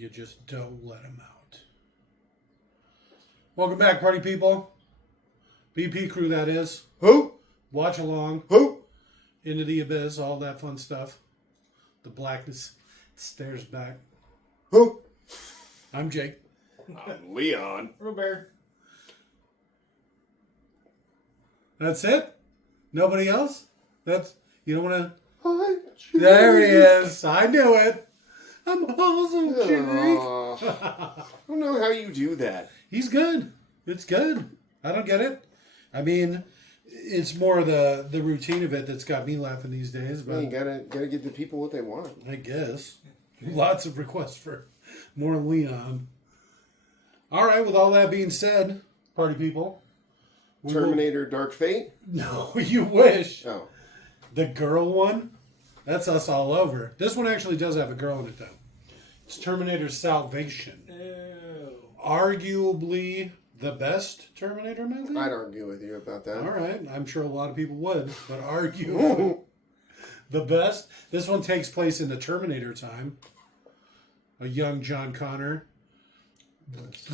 You just don't let them out. Welcome back, party people. BP crew, that is. Who? Watch along. Who? Into the abyss, all that fun stuff. The blackness stares back. Who? I'm Jake. I'm Leon. Robert. That's it? Nobody else? That's... You don't want to... Hi, There he is. I knew it. I'm awesome, Jake. I don't know how you do that. He's good. It's good. I don't get it. I mean, it's more the routine of it that's got me laughing these days. But Well, you gotta give the people what they want. I guess. Lots of requests for more Leon. All right, with all that being said, party people. Terminator Dark Fate? No, you wish. Oh. The girl one, that's us all over. This one actually does have a girl in it, though. It's Terminator Salvation. Ew. Arguably the best Terminator movie? I'd argue with you about that. All right. I'm sure a lot of people would, but arguably the best. This one takes place in the Terminator time. A young John Connor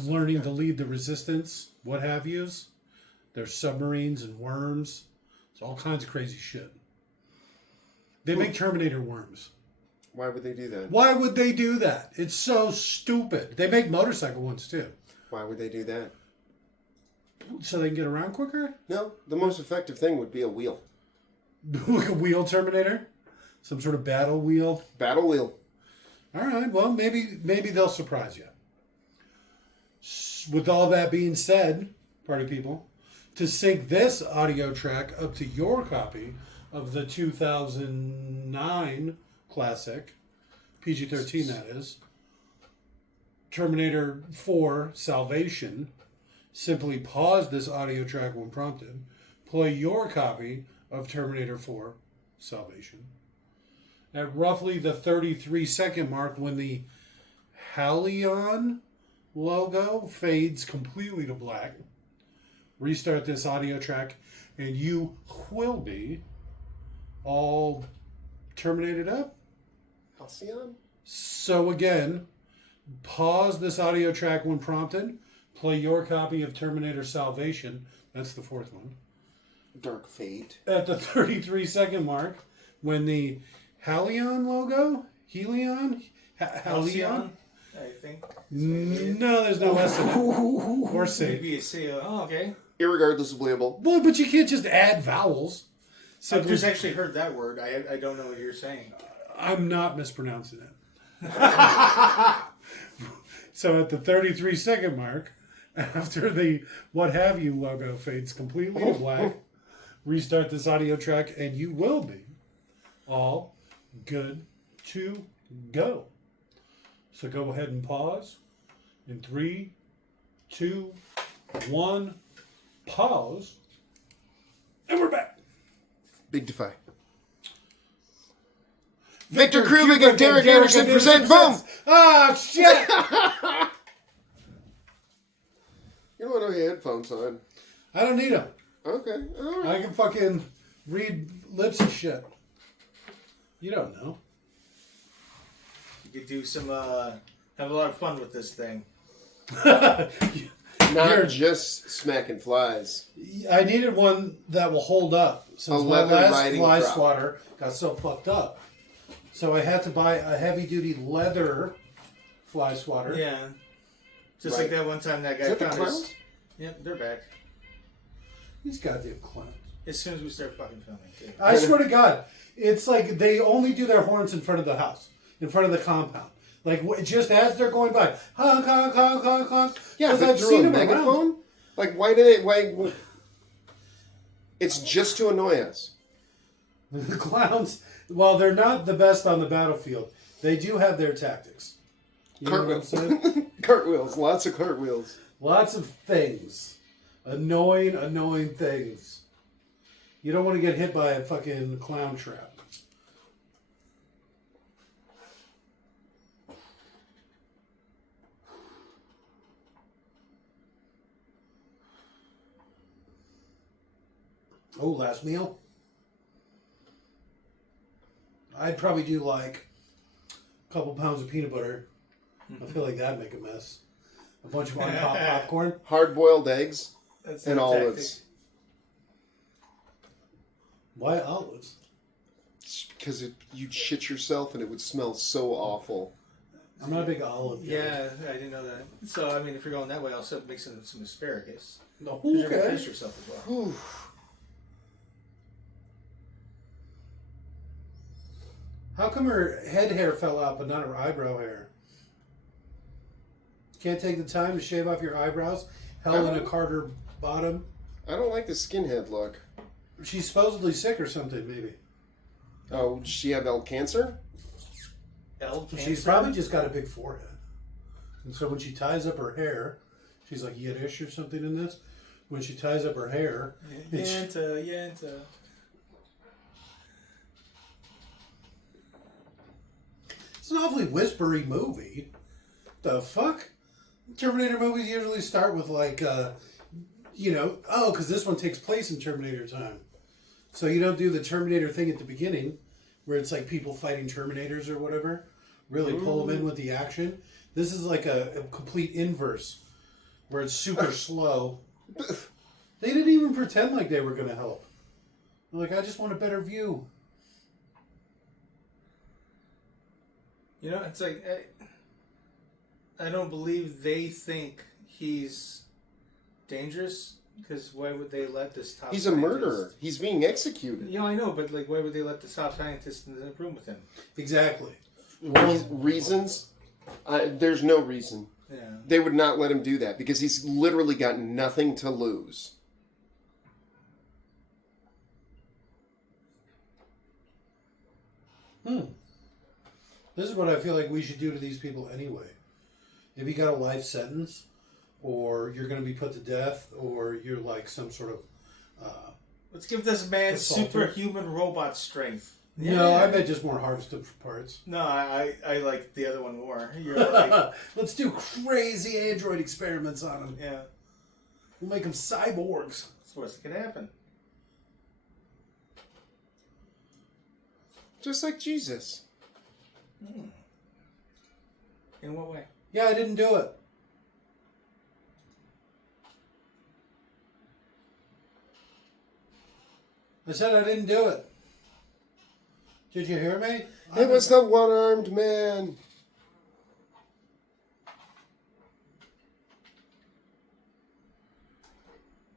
learning to lead the resistance, what have yous. There's submarines and worms. It's all kinds of crazy shit. They make Terminator worms. Why would they do that? Why would they do that? It's so stupid. They make motorcycle ones too. Why would they do that? So they can get around quicker? No, the most effective thing would be a wheel. Like a wheel Terminator? Some sort of battle wheel? Battle wheel. All right, well, maybe they'll surprise you. With all that being said, party people, to sync this audio track up to your copy of the 2009 classic, PG-13 that is, Terminator 4 Salvation, simply pause this audio track when prompted, play your copy of Terminator 4 Salvation. At roughly the 33-second mark, when the Helena logo fades completely to black, restart this audio track, and you will be all terminated up. Halcyon? So again, pause this audio track when prompted, play your copy of Terminator Salvation, that's the fourth one, Dark Fate. at the 33-second mark, when the Helena logo, Helena? Halcyon, I think. No, there's no S in it. Or C. Maybe a C. Oh, okay. Irregardless label. Well, but you can't just add vowels. I've just actually heard that word. I don't know what you're saying. I'm not mispronouncing it. So at the 33-second mark, after the what have you logo fades completely to black, restart this audio track, and you will be all good to go. So go ahead and pause. In 3, 2, 1, pause. And we're back. Big Defy. Victor Krubik and Derek Anderson present Boom! Ah, shit! You don't want no headphones on. I don't need them. Okay, alright. I can fucking read lips and shit. You don't know. You could do some, have a lot of fun with this thing. Not just smacking flies. I needed one that will hold up. Since my leather last riding fly drop. swatter got so fucked up. So I had to buy a heavy-duty leather fly swatter. Yeah. Just Right. like that one time that guy Is that the found clowns? his... Yep, they're back. These goddamn clowns. As soon as we start fucking filming, too. I swear to God, it's like they only do their horns in front of the house, in front of the compound. Like, just as they're going by. Honk, honk, honk, honk, honk. Yeah, Because but I've through seen a them megaphone? around. Like, why do they... Why? It's just to annoy us. The clowns, while they're not the best on the battlefield, they do have their tactics. You know what I'm saying? Cartwheels. Lots of cartwheels. Lots of things. Annoying things. You don't want to get hit by a fucking clown trap. Oh, last meal? I'd probably do like a couple pounds of peanut butter I feel like that'd make a mess. A bunch of unpopped popcorn. Hard-boiled eggs That's and the tactic. olives. Why olives? It's because you'd shit yourself and it would smell so awful. I'm not a big olive guy. Yeah, I didn't know that. So, I mean, if you're going that way, also mix in some asparagus. No, 'Cause you're going to okay. piss yourself as well. Whew. How come her head hair fell out but not her eyebrow hair? Can't take the time to shave off your eyebrows? Helena Carter Bottom. I don't like the skinhead look. She's supposedly sick or something, maybe. Oh, does she have cancer? She's probably just got a big forehead. And so when she ties up her hair, she's like Yiddish or something in this. When she ties up her hair, Yenta. it's an awfully whispery movie. The fuck? Terminator movies usually start with like, because this one takes place in Terminator time. So you don't do the Terminator thing at the beginning, where it's like people fighting Terminators or whatever. Really pull them in with the action. This is like a complete inverse, where it's super slow. They didn't even pretend like they were going to help. They're like, I just want a better view. You know, it's like, I don't believe they think he's dangerous, because why would they let this top He's a murderer. He's being executed. Yeah, I know, but like, why would they let the top scientist in the room with him? Exactly. Reasons? There's no reason. Yeah. They would not let him do that because he's literally got nothing to lose. This is what I feel like we should do to these people anyway. If you got a life sentence, or you're going to be put to death, or you're like some sort of... Let's give this man assaulter. superhuman robot strength. No, I bet just more harvested parts. No, I like the other one more. You're like, Let's do crazy android experiments on them. yeah, We'll make them cyborgs. that's the worst that could happen. Just like Jesus. In what way? Yeah, I didn't do it. I said I didn't do it. Did you hear me? It was the one-armed man.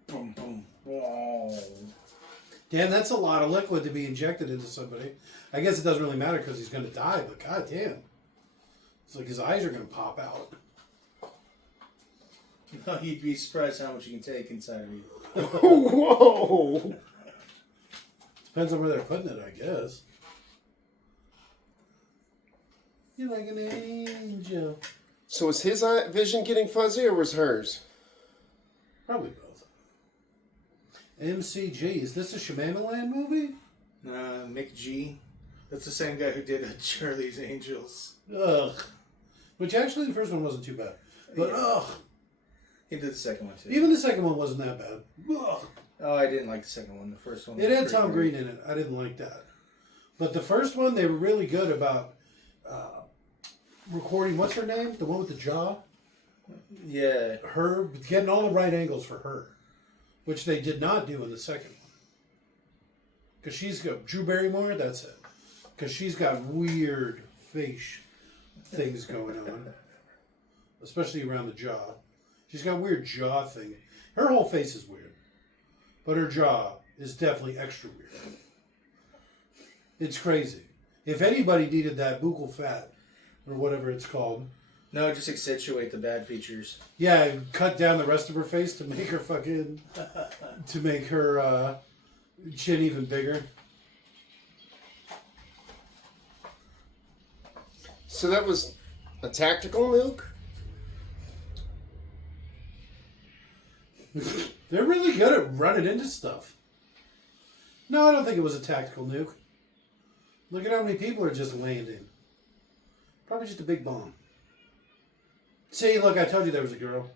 Boom, boom. Whoa. Damn, that's a lot of liquid to be injected into somebody. I guess it doesn't really matter because he's going to die, but god damn. It's like his eyes are going to pop out. No, you'd be surprised how much you can take inside of you. Whoa! Depends on where they're putting it, I guess. You're like an angel. So was his vision getting fuzzy or was hers? Probably both. MCG. Is this a Shyamalan movie? Mick G. That's the same guy who did Charlie's Angels. Ugh. Which actually the first one wasn't too bad. But ugh. He did the second one too. Even the second one wasn't that bad. Ugh. Oh, I didn't like the second one. The first one. It was had pretty Tom great. Green in it. I didn't like that. But the first one, they were really good about recording. What's her name? The one with the jaw? Yeah. Her. Getting all the right angles for her. Which they did not do in the second one. Because she's got... Drew Barrymore? That's it. Because she's got weird face things going on. Especially around the jaw. She's got weird jaw thing. Her whole face is weird. But her jaw is definitely extra weird. It's crazy. If anybody needed that buccal fat, or whatever it's called, No, just accentuate the bad features. yeah, and cut down the rest of her face to make her fucking, to make her chin even bigger. So that was a tactical nuke? They're really good at running into stuff. No, I don't think it was a tactical nuke. Look at how many people are just landing. Probably just a big bomb. See, look, I told you there was a girl.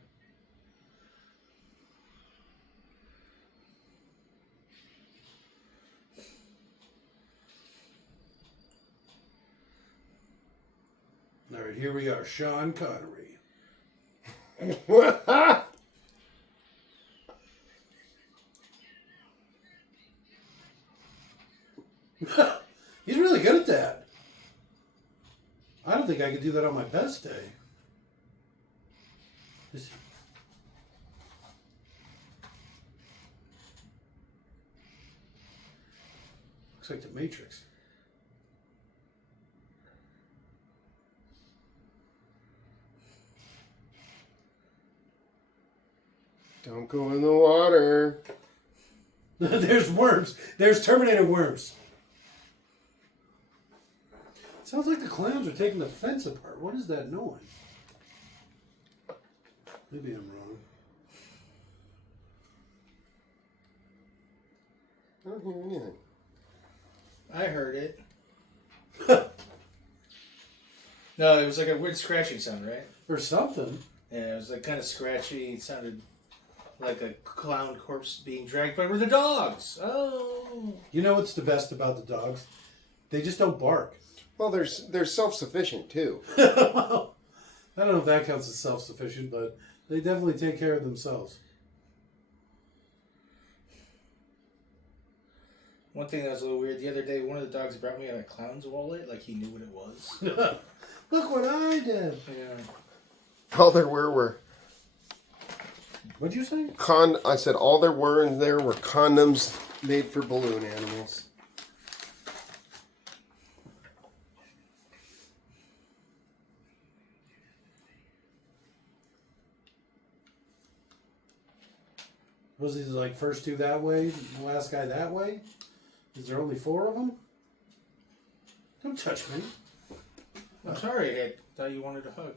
All Alright, here we are. Sean Connery. He's really good at that. I don't think I could do that on my best day. Looks like the Matrix. Don't go in the water. There's worms. There's Terminator worms. Sounds like the clowns are taking the fence apart. What is that noise? Maybe I'm wrong. I don't hear anything. I heard it. No, it was like a weird scratching sound, right? Or something. Yeah, it was like kind of scratchy. It sounded like a clown corpse being dragged by the dogs. Oh. You know what's the best about the dogs? They just don't bark. Well, they're self-sufficient, too. Well, I don't know if that counts as self-sufficient, but they definitely take care of themselves. One thing that was a little weird, the other day, one of the dogs brought me a clown's wallet, like he knew what it was. Look what I did. Yeah. All there were What'd you say? I said all there were in there were condoms made for balloon animals. Was he like first two that way, the last guy that way? Is there only 4 of them? Don't touch me. I'm sorry, I thought you wanted a hug.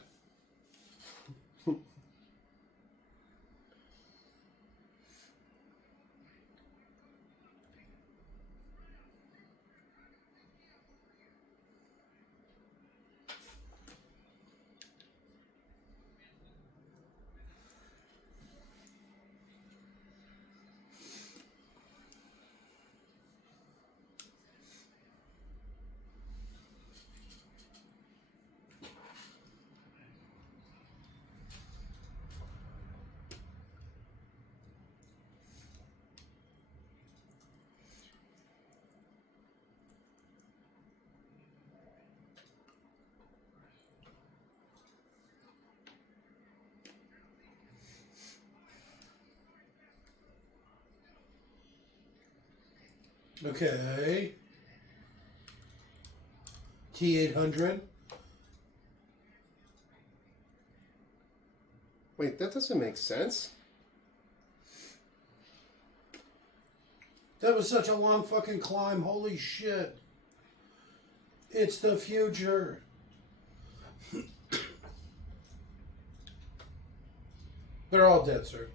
Okay. T800. Wait, that doesn't make sense. That was such a long fucking climb. Holy shit. It's the future. They're all dead, sir.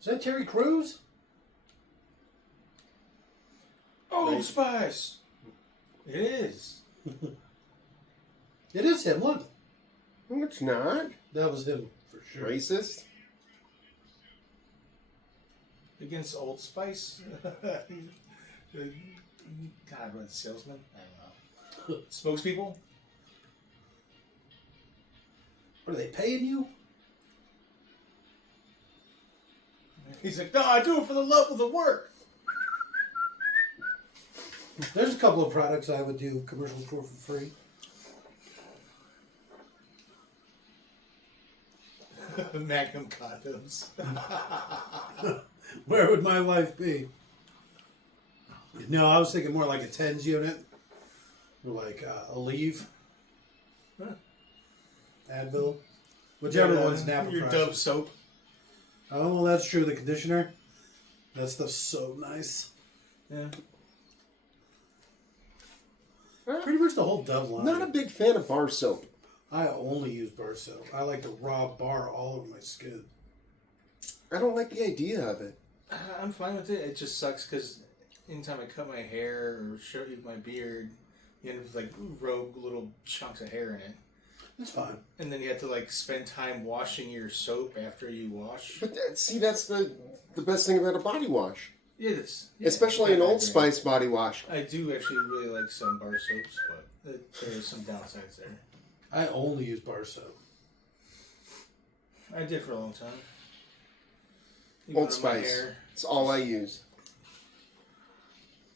Is that Terry Crews? Old Spice! It is. It is him, look. No, it's not. That was him, for sure. Racist? Against Old Spice? God, what, salesman? I don't know. Spokespeople? What, are they paying you? He's like, no, I do it for the love of the work. There's a couple of products I would do commercials for free. Magnum condoms. Where would my life be? No, I was thinking more like a TENS unit. Or like Aleve. Huh. Advil. Whichever one's Napa Your Price. Dove soap. Oh, well, that's true. The conditioner. That stuff's so nice. Yeah. Pretty much the whole Dove line. Not a big fan of bar soap. I only use bar soap. I like the raw bar all over my skin. I don't like the idea of it. I'm fine with it. It just sucks because anytime I cut my hair or shave my beard, you end up with like rogue little chunks of hair in it. It's fine. And then you have to like spend time washing your soap after you wash. But see, that's the best thing about a body wash. Especially an Old Spice body wash. I do actually really like some bar soaps, but there are some downsides there. I only use bar soap. I did for a long time. Even Old on my Spice. hair. It's all I use.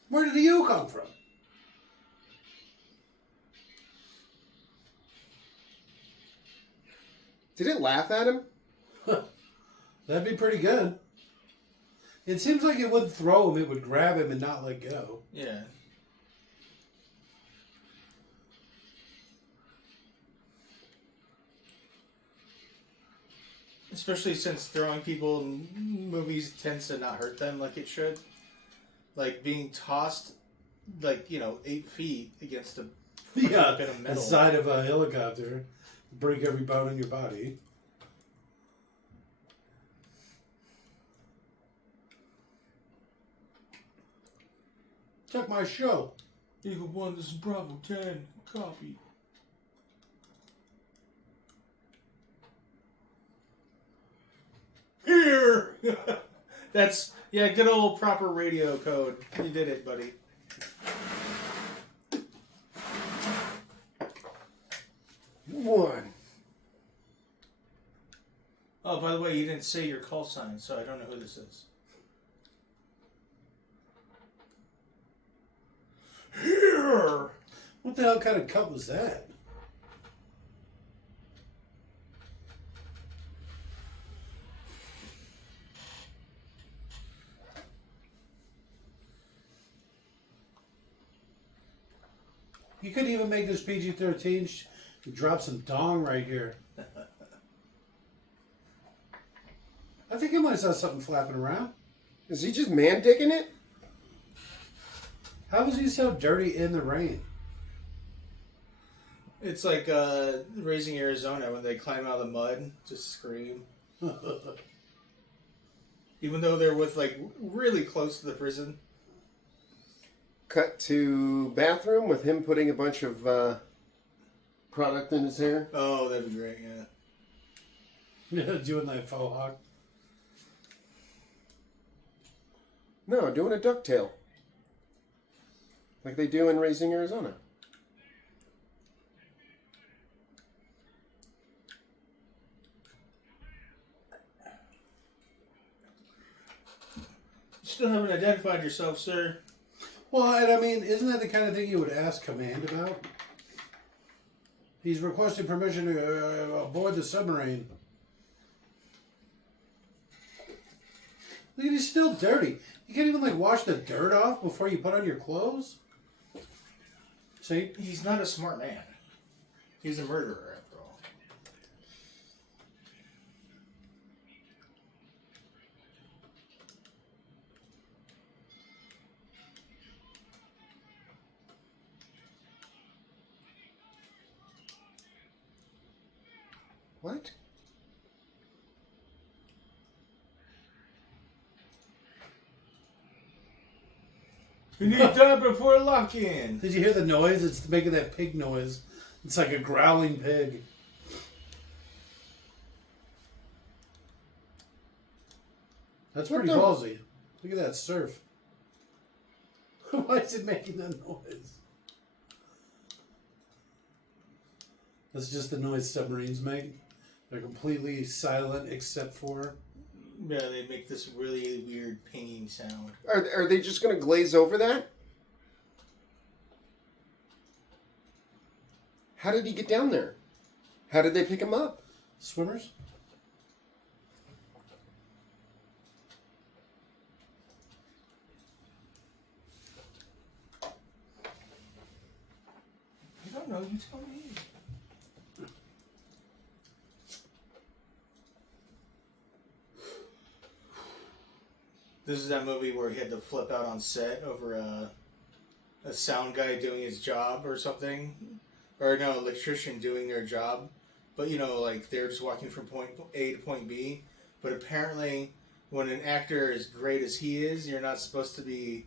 Where did the you come from? Did it laugh at him? That'd be pretty good. It seems like it wouldn't throw him, it would grab him and not let go. Yeah. Especially since throwing people in movies tends to not hurt them like it should. Like being tossed, 8 feet against a bit of metal. The side of a helicopter, break every bone in your body. Check my show. Eagle 1, this is Bravo 10. Copy. Here! That's, good old proper radio code. You did it, buddy. One. Oh, by the way, you didn't say your call sign, so I don't know who this is. Here! What the hell kind of cut was that? You could even make this PG-13. Drop some dong right here. I think I might have saw something flapping around. Is he just man-dicking it? How was he so dirty in the rain? It's like Raising Arizona when they climb out of the mud, just scream. Even though they're with really close to the prison. Cut to bathroom with him putting a bunch of product in his hair. Oh, that'd be great, yeah. Doing that faux hawk. No, doing a ducktail. Like they do in Raising Arizona. You still haven't identified yourself, sir. Well, and I mean, isn't that the kind of thing you would ask command about? He's requesting permission to aboard the submarine. Look, he's still dirty. You can't even wash the dirt off before you put on your clothes? See? He's not a smart man. He's a murderer, after all. What? You need time before lock-in. Did you hear the noise? It's making that pig noise. It's like a growling pig. That's pretty ballsy. Look at that surf. Why is it making that noise? That's just the noise submarines make. They're completely silent except for... Yeah, they make this really weird pinging sound. Are they just going to glaze over that? How did he get down there? How did they pick him up? Swimmers? I don't know, you tell me. This is that movie where he had to flip out on set over a sound guy doing his job or something. Or no, electrician doing their job. But they're just walking from point A to point B. But apparently, when an actor as great as he is, you're not supposed to be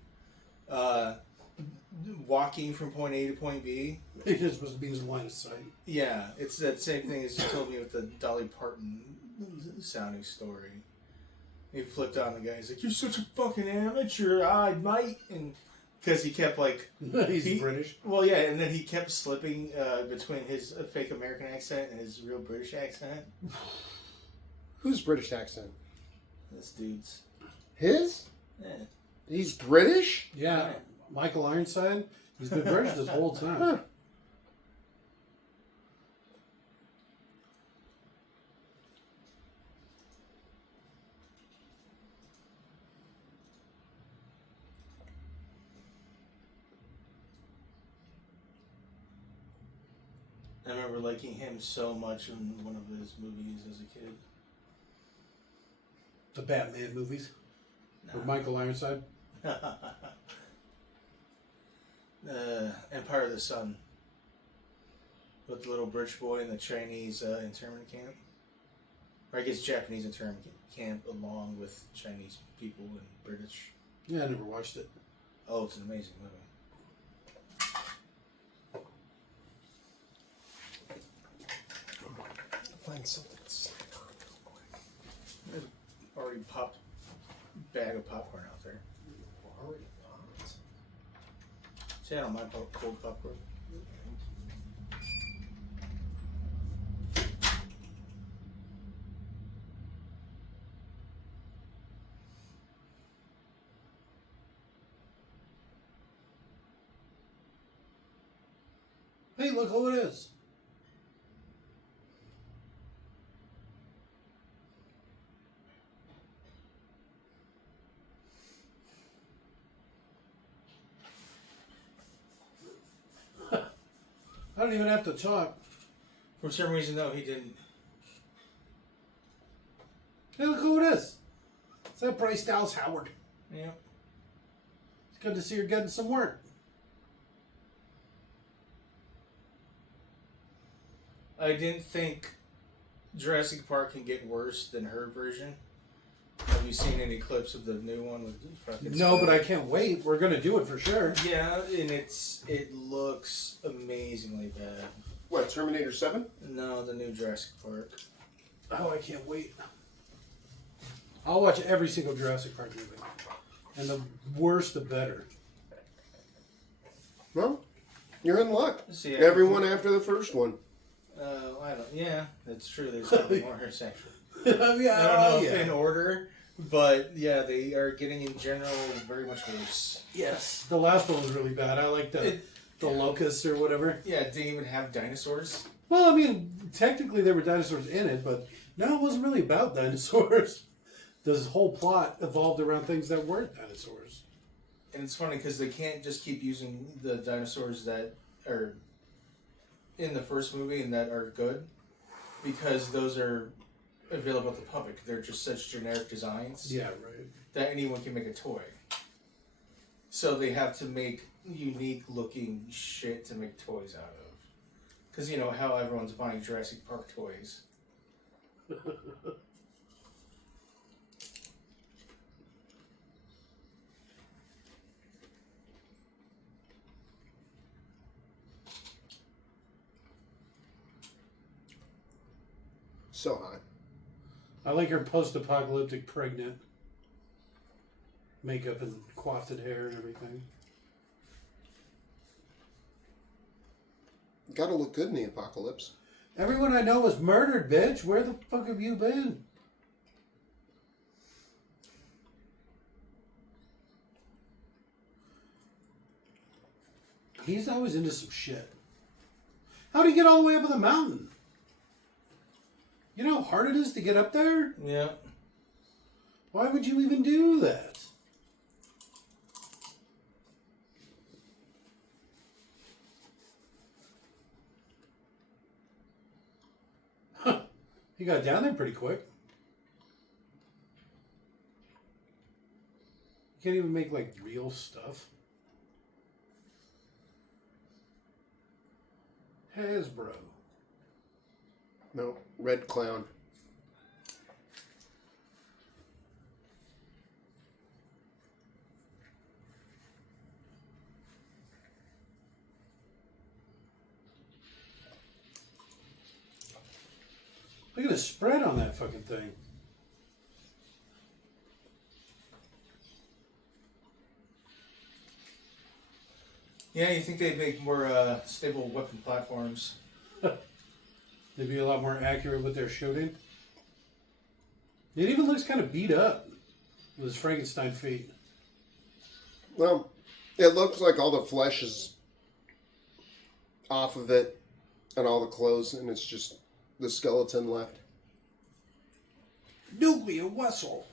walking from point A to point B. It's just supposed to be in line of sight. Yeah, it's that same thing as you told me with the Dolly Parton sounding story. He flipped on the guy. He's like, "You're such a fucking amateur, I might," and because he kept like He's British. Well, yeah, and then he kept slipping between his fake American accent and his real British accent. Whose British accent? This dude's. His? Yeah. He's British? Yeah, Michael Ironside. He's been British this whole time. Huh. I remember liking him so much in one of his movies as a kid. The Batman movies with Nah. Michael Ironside. Empire of the Sun. With the little British boy in the Chinese internment camp. Or I guess Japanese internment camp along with Chinese people and British. Yeah, I never watched it. Oh, it's an amazing movie. Find something to snack on real quick. There's already popped bag of popcorn out there. Already popped? See, I don't mind cold popcorn. Hey, look who it is. I don't even have to talk. For some reason, though, he didn't. Hey, look who it is. It's that Bryce Dallas Howard. Yeah. It's good to see her getting some work. I didn't think Jurassic Park can get worse than her version. Have you seen any clips of the new one with fucking? No, but I can't wait. We're gonna do it for sure. Yeah, and it looks amazingly bad. What, Terminator 7? No, the new Jurassic Park. Oh, I can't wait. I'll watch every single Jurassic Park movie. And the worse, the better. Well, you're in luck. See, Everyone after the first one. I don't. Yeah, that's true. There's probably more sexual. Yeah, I don't know if yeah. in order, but yeah, they are getting in general very much worse. Yes. The last one was really bad. I like the locusts or whatever. Yeah, it didn't even have dinosaurs. Well, I mean, technically there were dinosaurs in it, but no, it wasn't really about dinosaurs. This whole plot evolved around things that weren't dinosaurs. And it's funny because they can't just keep using the dinosaurs that are in the first movie and that are good, because those are available to the public. They're just such generic designs. Yeah, right. That anyone can make a toy. So they have to make unique looking shit to make toys out of. Because you know how everyone's buying Jurassic Park toys. So hot. I like her post-apocalyptic pregnant makeup and coiffed hair and everything. Gotta look good in the apocalypse. Everyone I know was murdered, bitch. Where the fuck have you been? He's always into some shit. How'd he get all the way up on the mountain? You know how hard it is to get up there? Yeah. Why would you even do that? Huh. He got down there pretty quick. You can't even make, like, real stuff. Hasbro. No, Red Clown. Look at the spread on that fucking thing. Yeah, you think they'd make more stable weapon platforms? They'd be a lot more accurate with their shooting. It even looks kind of beat up with his Frankenstein feet. Well, it looks like all the flesh is off of it and all the clothes, and it's just the skeleton left. Nuclear vessel.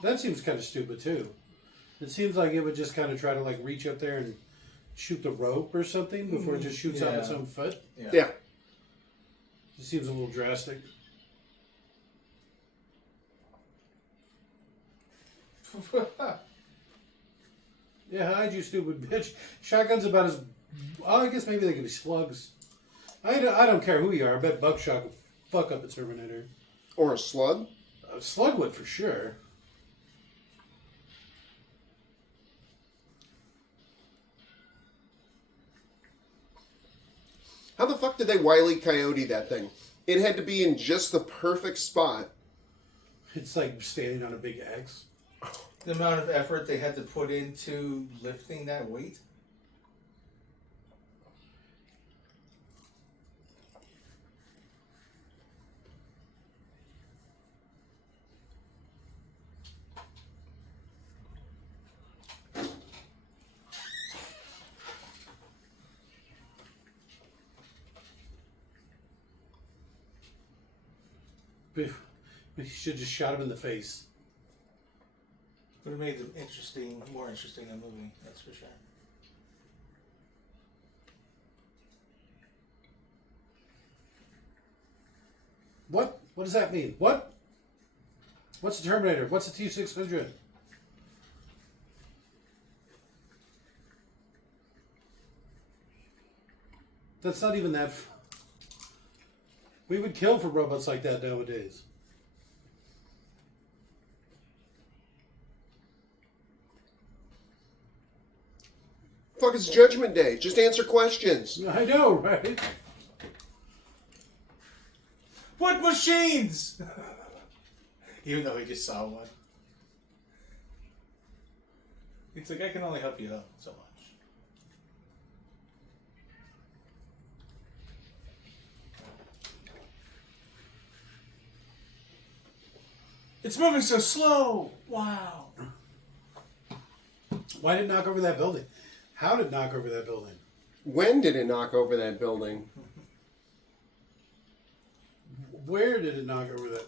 That seems kind of stupid too. It seems like it would just kind of try to like reach up there and shoot the rope or something before it just shoots out its own foot. Yeah. It seems a little drastic. Yeah, hide you stupid bitch. Shotgun's about as... Oh, I guess maybe they can be slugs. I don't care who you are. I bet Buckshot would fuck up a Terminator. Or a slug. A slug would for sure. How the fuck did they Wile E. Coyote that thing? It had to be in just the perfect spot. It's like standing on a big axe. The amount of effort they had to put into lifting that weight. We should just shot him in the face. Would have made them more interesting than the movie, that's for sure. What? What does that mean? What? What's a Terminator? What's a T-600? That's not even that... We would kill for robots like that nowadays. Fuck, it's Judgment Day. Just answer questions. I know, right? What machines? Even though he just saw one. It's like, I can only help you out so much. It's moving so slow. Wow. Why did it knock over that building? How did it knock over that building? When did it knock over that building? Where did it knock over that?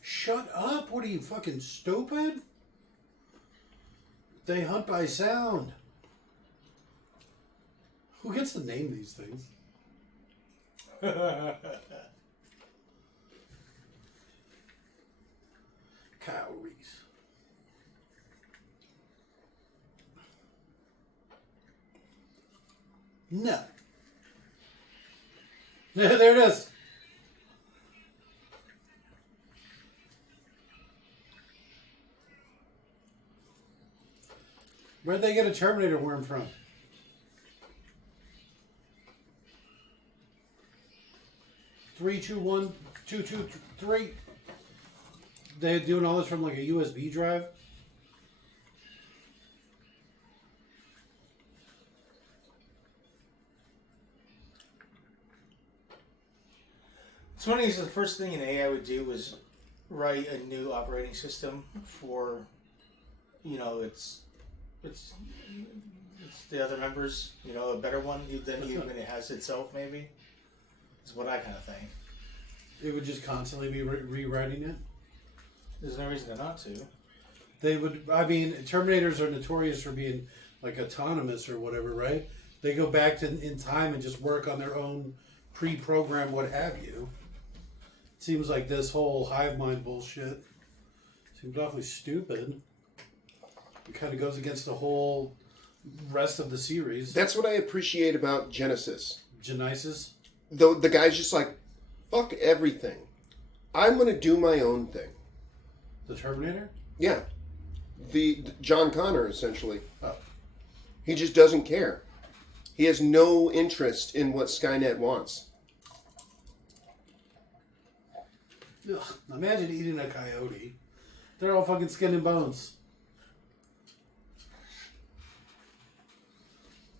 Shut up! What are you, fucking stupid? They hunt by sound. Who gets to name these things? Cowries. No. There it is. Where'd they get a Terminator worm from? Three, two, one, two, two, three. They're doing all this from like a USB drive. It's funny is the first thing an AI would do was write a new operating system for, you know, it's the other members, you know, a better one than even it has itself, maybe. Is what I kind of think. It would just constantly be rewriting it. There's no reason not to. They would. I mean, Terminators are notorious for being like autonomous or whatever, right? They go back to in time and just work on their own pre-programmed what have you. It seems like this whole hive mind bullshit seems awfully stupid. It kind of goes against the whole rest of the series. That's what I appreciate about Genesis. Genesis? The guy's just like, fuck everything. I'm going to do my own thing. The Terminator? Yeah. The John Connor, essentially. Oh. He just doesn't care. He has no interest in what Skynet wants. Ugh, imagine eating a coyote. They're all fucking skin and bones.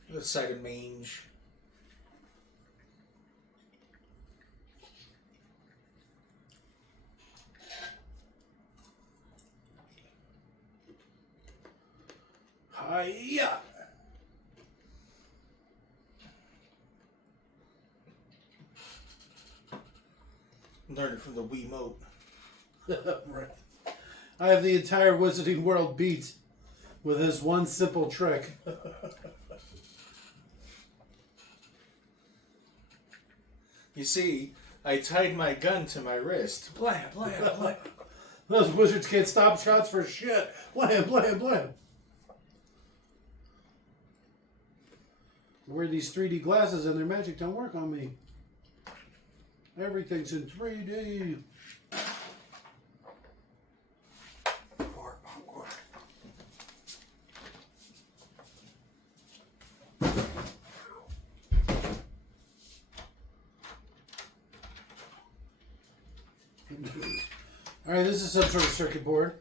The side of mange. Hiya! Learn it from the Wiimote. Right. I have the entire Wizarding World beat with this one simple trick. You see, I tied my gun to my wrist. Blam, blam, blam. Those wizards can't stop shots for shit. Blam, blam, blam. I wear these 3D glasses and their magic don't work on me. Everything's in 3D. All right, this is some sort of circuit board.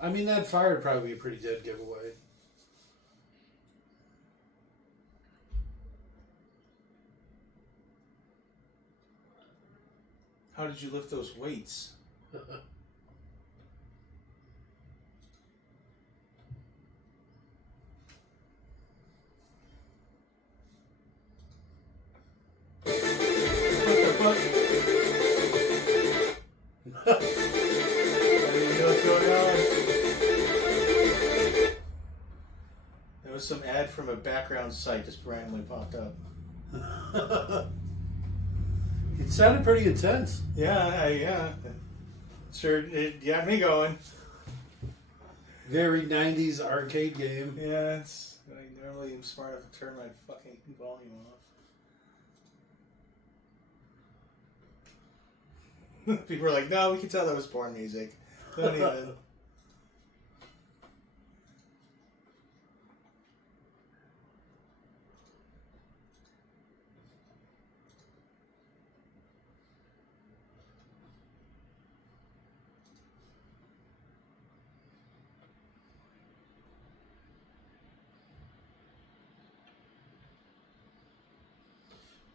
I mean, that fire would probably be a pretty dead giveaway. How did you lift those weights? What the fuck? I didn't know what's going on. There was some ad from a background site just randomly popped up. It sounded pretty intense. Yeah. Sure, it got me going. Very 90s arcade game. Yeah, I normally am smart enough to turn my fucking volume off. People are like, no, we can tell that was porn music. Don't even.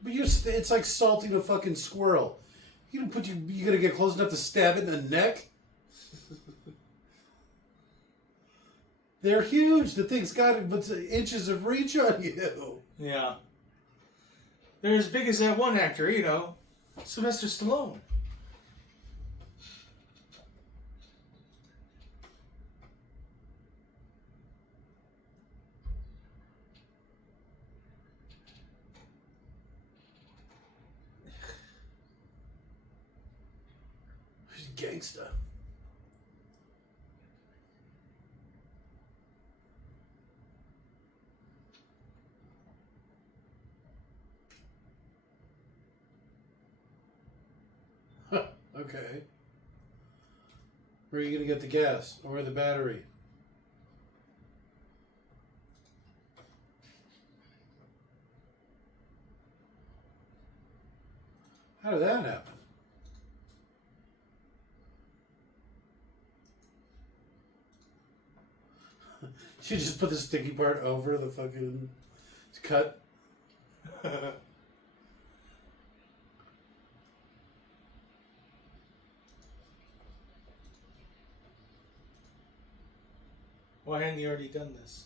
But it's like salting a fucking squirrel. You gonna get close enough to stab it in the neck? They're huge. The thing's got inches of reach on you. Yeah. They're as big as that one actor, Sylvester Stallone. He's a gangsta. Okay. Where are you going to get the gas or the battery? How did that happen? She just put the sticky part over the fucking cut. Why hadn't you already done this?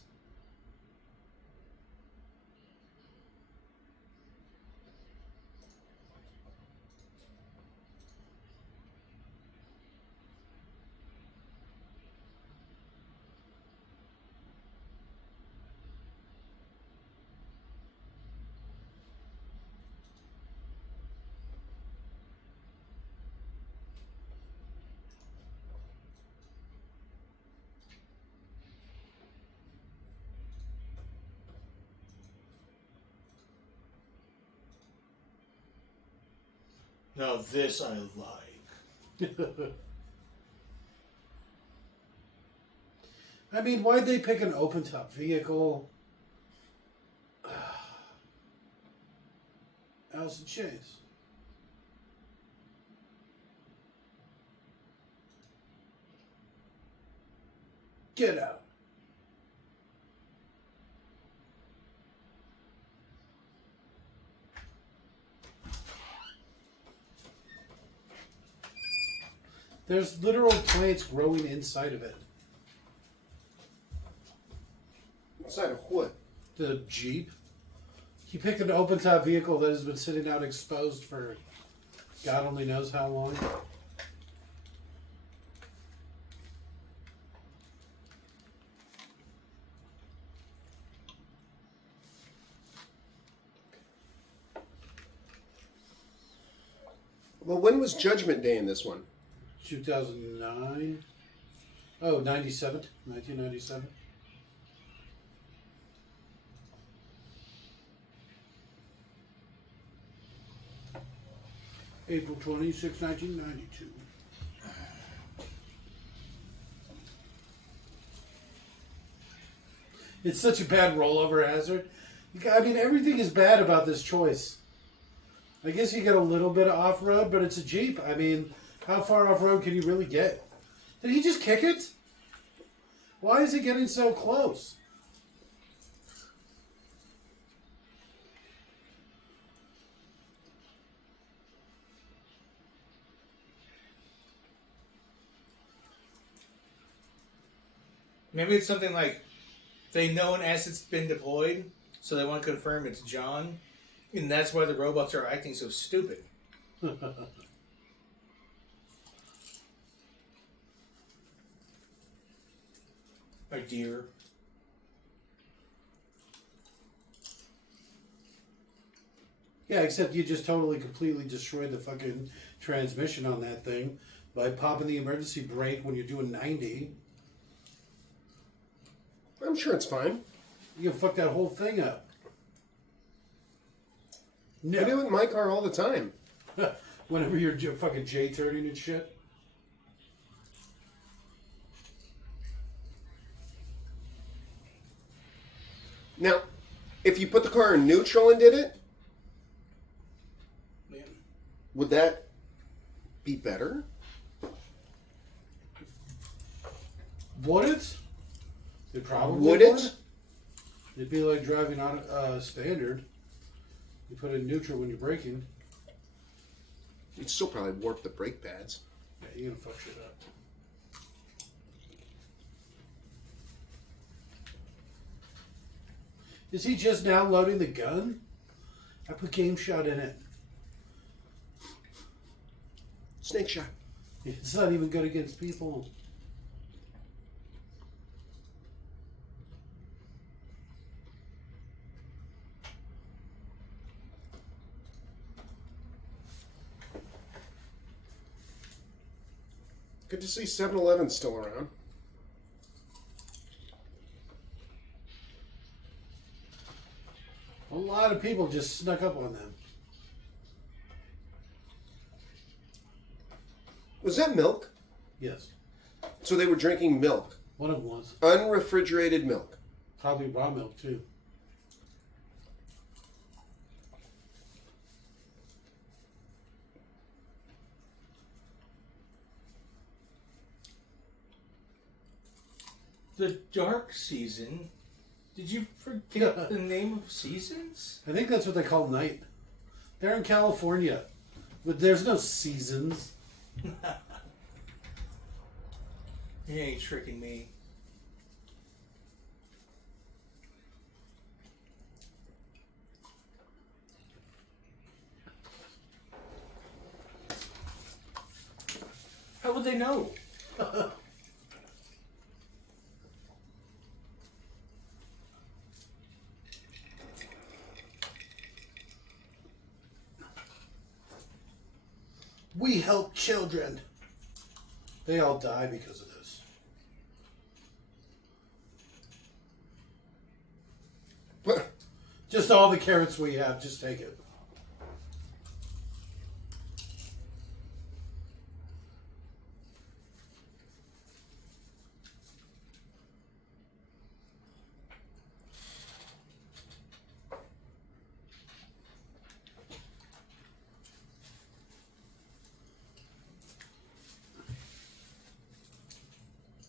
Now this I like. I mean, why'd they pick an open-top vehicle? Allison Chase. Get out. There's literal plants growing inside of it. Inside of what? The Jeep. He picked an open-top vehicle that has been sitting out exposed for God only knows how long. Well, when was Judgment Day in this one? 2009. Oh, 97. 1997. April 26, 1992. It's such a bad rollover hazard. I mean, everything is bad about this choice. I guess you get a little bit of off-road, but it's a Jeep. I mean, how far off-road can you really get? Did he just kick it? Why is it getting so close? Maybe it's something like they know an asset's been deployed, so they want to confirm it's John, and that's why the robots are acting so stupid. My dear. Yeah, except you just totally, completely destroyed the fucking transmission on that thing by popping the emergency brake when you're doing 90. I'm sure it's fine. You can fuck that whole thing up. No. I do it in my car all the time. Whenever you're fucking J-turning and shit. Now, if you put the car in neutral and did it, Man. would that be better? Would it? It probably Would it? It'd be like driving on standard. You put it in neutral when you're braking. You'd still probably warp the brake pads. Yeah, you're gonna fuck shit up. Is he just now loading the gun? I put game shot in it. Snake shot. It's not even good against people. Good to see 7-Eleven still around. A lot of people just snuck up on them. Was that milk? Yes. So they were drinking milk. One of them was. Unrefrigerated milk. Probably raw milk, too. The dark season? Did you forget the name of seasons? I think that's what they call night. They're in California. But there's no seasons. You ain't tricking me. How would they know? We help children. They all die because of this. What? Just all the carrots we have, just take it.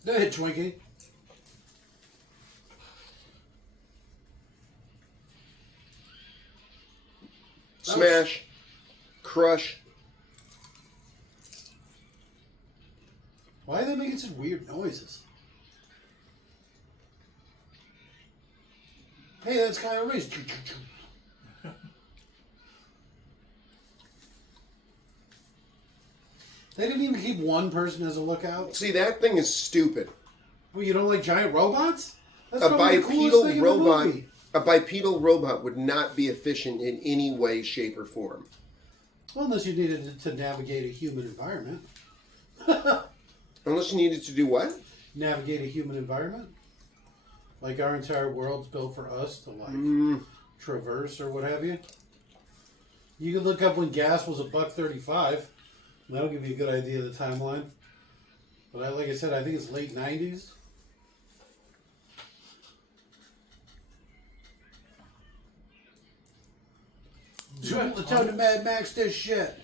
Go ahead, Twinkie. Smash. Crush. Why are they making such weird noises? Hey, that's Kyle Reese. They didn't even keep one person as a lookout. See, that thing is stupid. Well, you don't like giant robots? That's A probably the coolest bipedal thing in the robot. movie. A bipedal robot would not be efficient in any way, shape, or form. Well, unless you needed to navigate a human environment. Unless you needed to do what? Navigate a human environment. Like our entire world's built for us to like traverse or what have you. You can look up when gas was $1.35. That'll give you a good idea of the timeline. But like I said, I think it's late 90s. It's time to Mad Max this shit.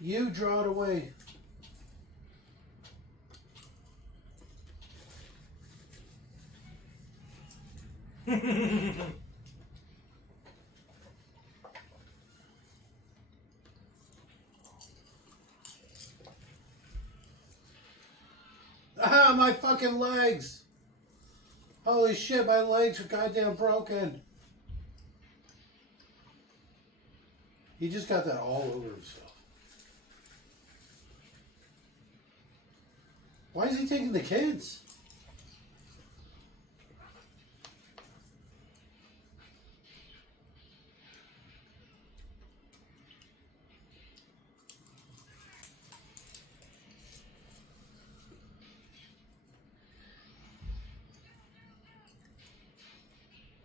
You draw it away. Ah, my fucking legs! Holy shit, my legs are goddamn broken. He just got that all over himself. Why is he taking the kids?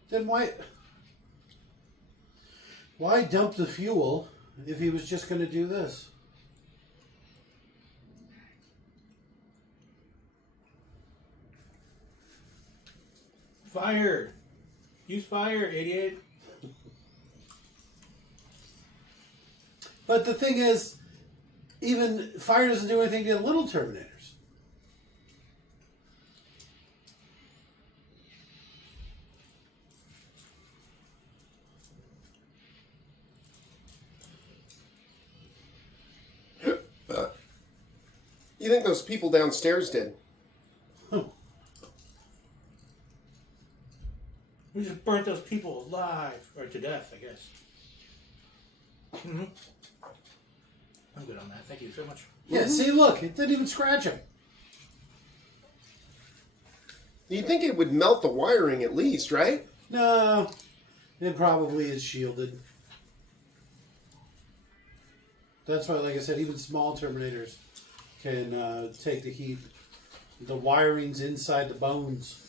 Then why dump the fuel if he was just going to do this? Fire! Use fire, idiot! But the thing is, even fire doesn't do anything to little Terminators. You think those people downstairs did? We just burnt those people alive. Or to death, I guess. Mm-hmm. I'm good on that. Thank you so much. Yeah, see, look, it didn't even scratch him. You'd think it would melt the wiring at least, right? No, it probably is shielded. That's why, like I said, even small Terminators can take the heat. The wiring's inside the bones.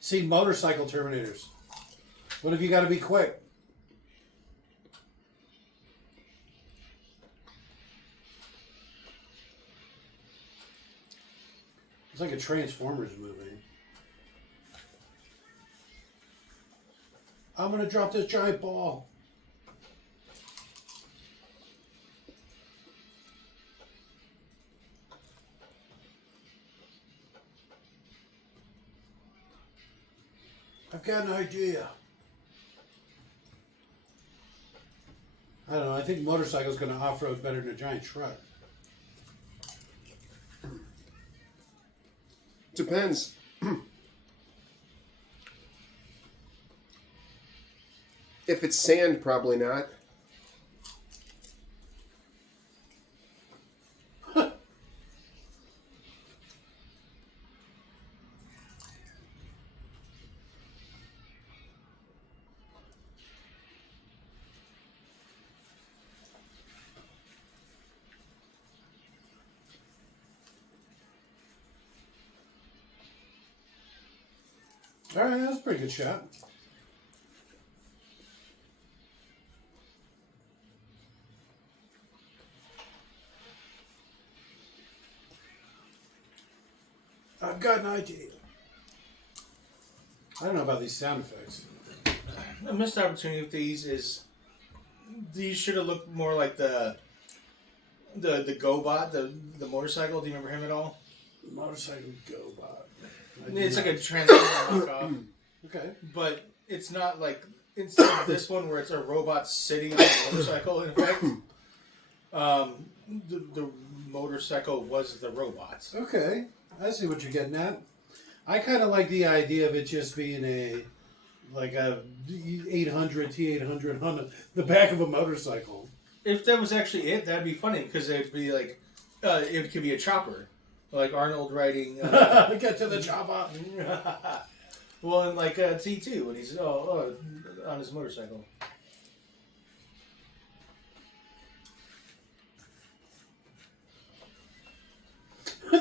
See, motorcycle Terminators. What if you got to be quick? It's like a Transformers movie. I'm going to drop this giant ball. I've got an idea. I don't know. I think motorcycle's going to off-road better than a giant truck. Depends. If it's sand, probably not. All right, that was a pretty good shot. I've got an idea. I don't know about these sound effects. A missed opportunity with these is these should have looked more like the GoBot, the motorcycle. Do you remember him at all? Motorcycle GoBot. It's like a Transformer knockoff, Okay. but it's not like instead of this one where it's a robot sitting on a motorcycle. In effect, the motorcycle was the robot. Okay. I see what you're getting at. I kind of like the idea of it just being a 800 T800 on the back of a motorcycle. If that was actually it, that'd be funny because it'd be like it could be a chopper, like Arnold riding. Get to the chopper. Well, in like T2 when he's on his motorcycle.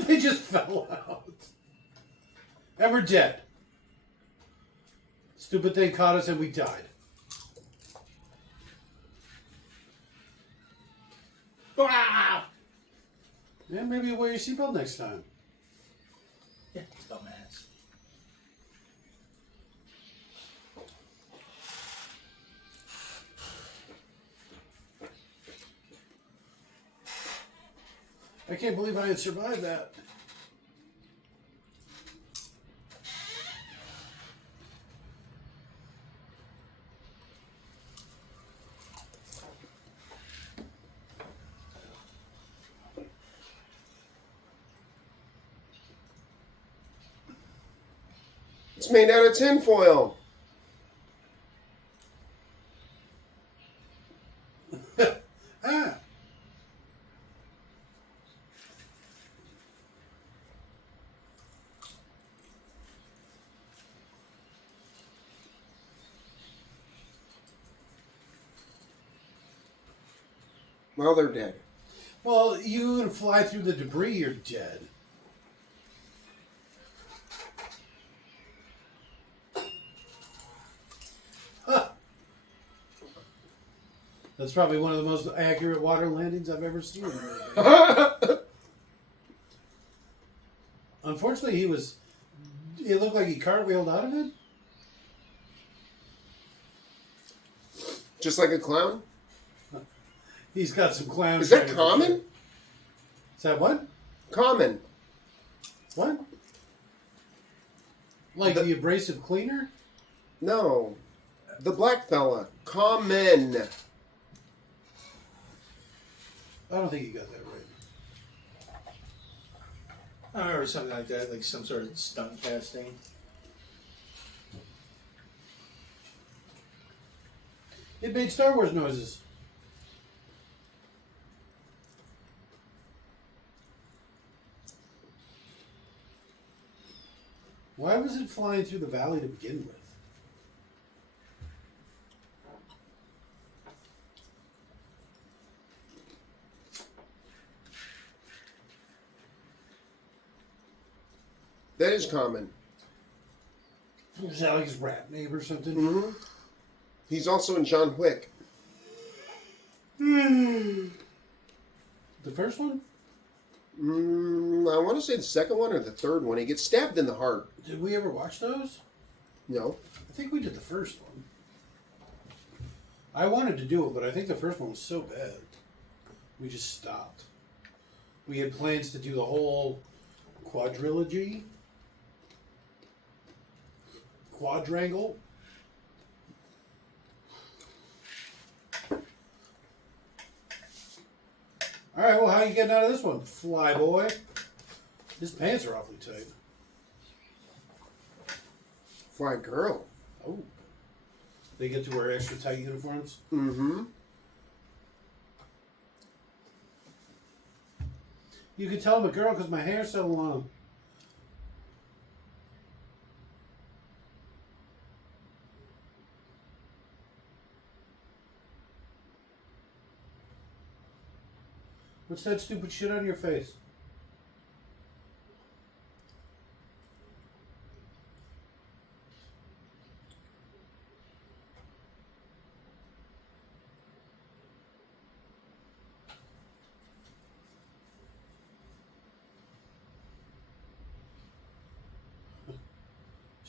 They just fell out. And we're dead. Stupid thing caught us and we died. Ah! Yeah, maybe wear your seatbelt next time. Yeah, dumbass. I can't believe I had survived that. It's made out of tinfoil. Ah. Well, they're dead. Well, you fly through the debris, you're dead. Huh. That's probably one of the most accurate water landings I've ever seen. Unfortunately, it looked like he cartwheeled out of it. Just like a clown? He's got some clown. Is that common? Is that what? Common. What? Like the abrasive cleaner? No. The black fella. Common. I don't think you got that right. I remember something like that, like some sort of stunt casting. It made Star Wars noises. Why was it flying through the valley to begin with? That is common. Was that like his rat name or something? Mm-hmm. He's also in John Wick. The first one? I want to say the second one or the third one. He gets stabbed in the heart. Did we ever watch those? No. I think we did the first one. I wanted to do it, but I think the first one was so bad. We just stopped. We had plans to do the whole quadrilogy. Quadrangle. Alright, well, how are you getting out of this one, fly boy? His pants are awfully tight. Fly girl. Oh. They get to wear extra tight uniforms? Mm-hmm. You can tell I'm a girl because my hair's so long. What's that stupid shit on your face?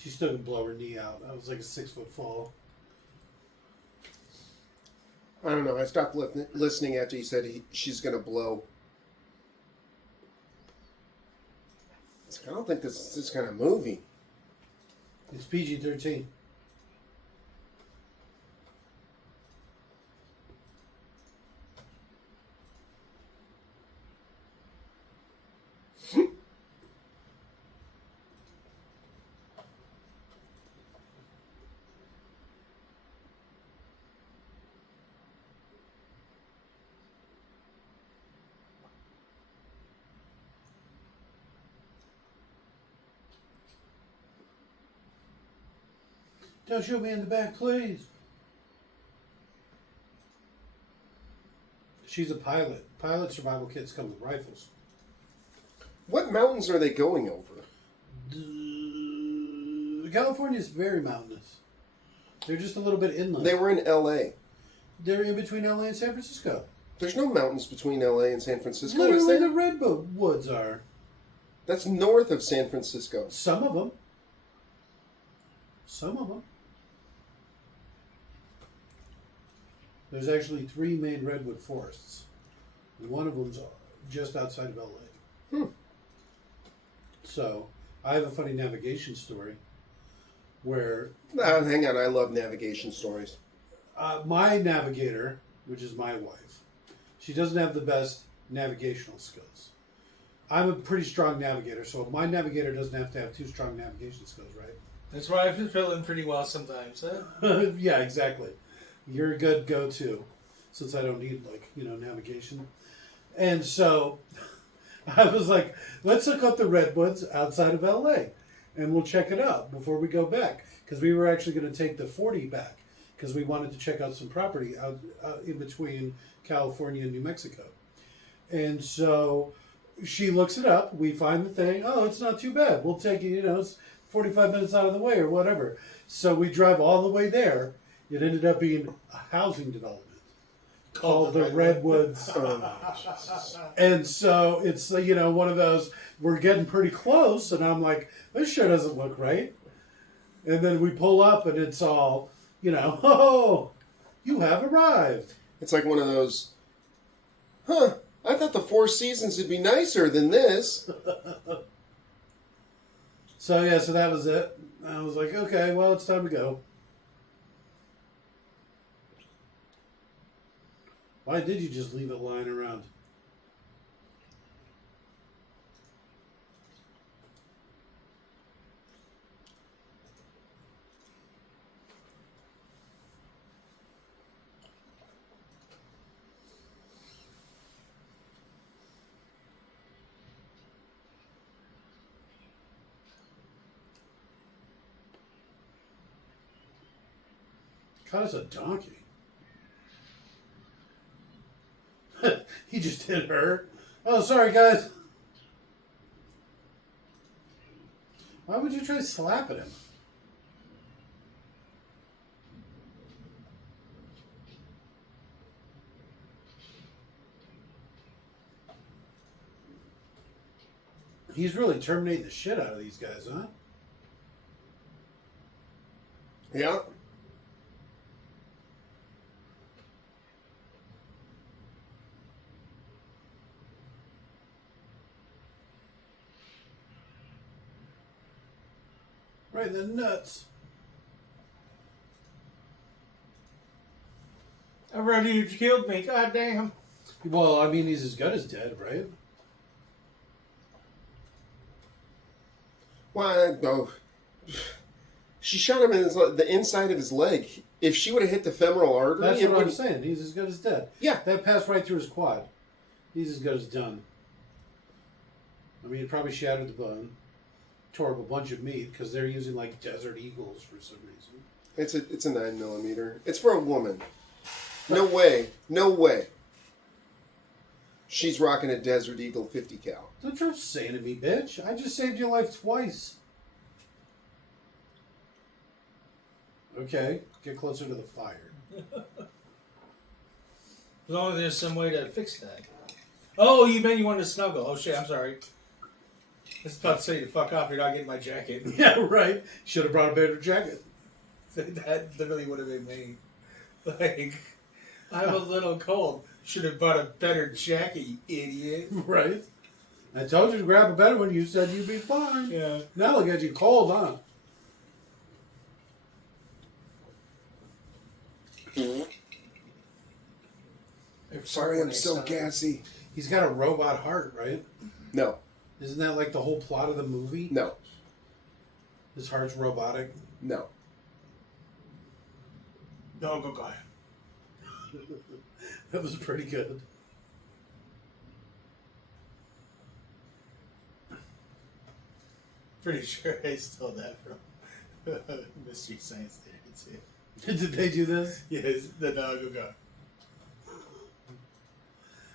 She still could blow her knee out. That was like a 6-foot fall. I don't know. I stopped listening after he said she's going to blow. I don't think this is this kind of movie. It's PG-13. Don't shoot me in the back, please. She's a pilot. Pilot survival kits come with rifles. What mountains are they going over? California is very mountainous. They're just a little bit inland. They were in L.A. They're in between LA and San Francisco. There's no mountains between L.A. and San Francisco, is Literally, there? the redwoods are. That's north of San Francisco. Some of them. Some of them. There's actually 3 main redwood forests. And one of them's just outside of LA. Hmm. So, I have a funny navigation story where Hang on, I love navigation stories. my navigator, which is my wife, she doesn't have the best navigational skills. I'm a pretty strong navigator, so my navigator doesn't have to have too strong navigation skills, right? That's why I've been feeling pretty well sometimes. Huh? Yeah, exactly. You're a good go-to, since I don't need, navigation. And so, I was like, let's look up the redwoods outside of L.A., and we'll check it out before we go back. Because we were actually going to take the 40 back, because we wanted to check out some property out in between California and New Mexico. And so, she looks it up, we find the thing, oh, it's not too bad. We'll take it, it's 45 minutes out of the way or whatever. So we drive all the way there. It ended up being a housing development called the Redwoods. And so it's, one of those, we're getting pretty close, and I'm like, this sure doesn't look right. And then we pull up, and it's all, oh, you have arrived. It's like one of those, I thought the Four Seasons would be nicer than this. So that was it. I was like, okay, well, it's time to go. Why did you just leave it lying around? God, it's a donkey. He just hit her. Oh, sorry, guys. Why would you try slapping him? He's really terminating the shit out of these guys, huh? Yeah. Right in the nuts. Already you killed me, goddamn. Well, I mean, he's as good as dead, right? Well, no. She shot him in the inside of his leg. If she would have hit the femoral artery, That's what I'm saying. He's as good as dead. Yeah. That passed right through his quad. He's as good as done. I mean, it probably shattered the bone. Tore up a bunch of meat because they're using like Desert Eagles for some reason. It's a 9mm. It's for a woman. No way. No way. She's rocking a Desert Eagle 50 cal. Don't you say to me, bitch. I just saved your life twice. Okay, get closer to the fire. As long as there's some way to fix that. Oh, you meant you wanted to snuggle. Oh shit, I'm sorry. was about to say to fuck off. You're not getting my jacket. Yeah, right. Should have brought a better jacket. That literally would have been me. Like, I'm a little cold. Should have bought a better jacket, you idiot. Right. I told you to grab a better one. You said you'd be fine. Yeah. Now look at you cold, huh? Sorry, I'm so gassy. He's got a robot heart, right? No, Isn't that like the whole plot of the movie? no, His heart's robotic. no. No, go guy. That was pretty good. Pretty sure I stole that from Mystery Science Theory too. Did they do this? Yes, the no, go guy.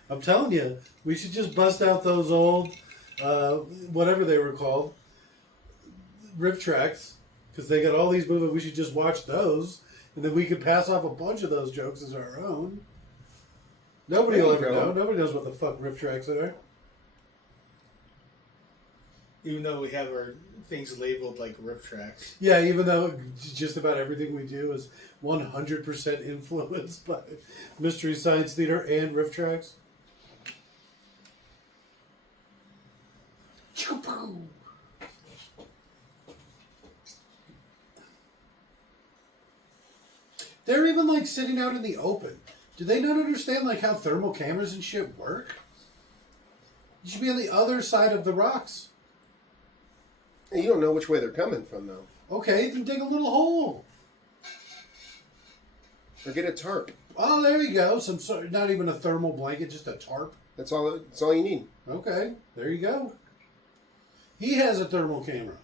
I'm telling you, we should just bust out those old, whatever they were called, riff tracks, because they got all these movies. We should just watch those, and then we could pass off a bunch of those jokes as our own. Nobody will ever know. Nobody knows what the fuck riff tracks are. Even though we have our things labeled like riff tracks. Yeah, even though just about everything we do is 100% influenced by Mystery Science Theater and riff tracks. They're even like sitting out in the open. Do they not understand like how thermal cameras and shit work? You should be on the other side of the rocks. You don't know which way they're coming from, though. Okay, then dig a little hole. Or get a tarp. Oh, there you go. Some sort, not even a thermal blanket, just a tarp. That's all. That's all you need. Okay, there you go. He has a thermal camera.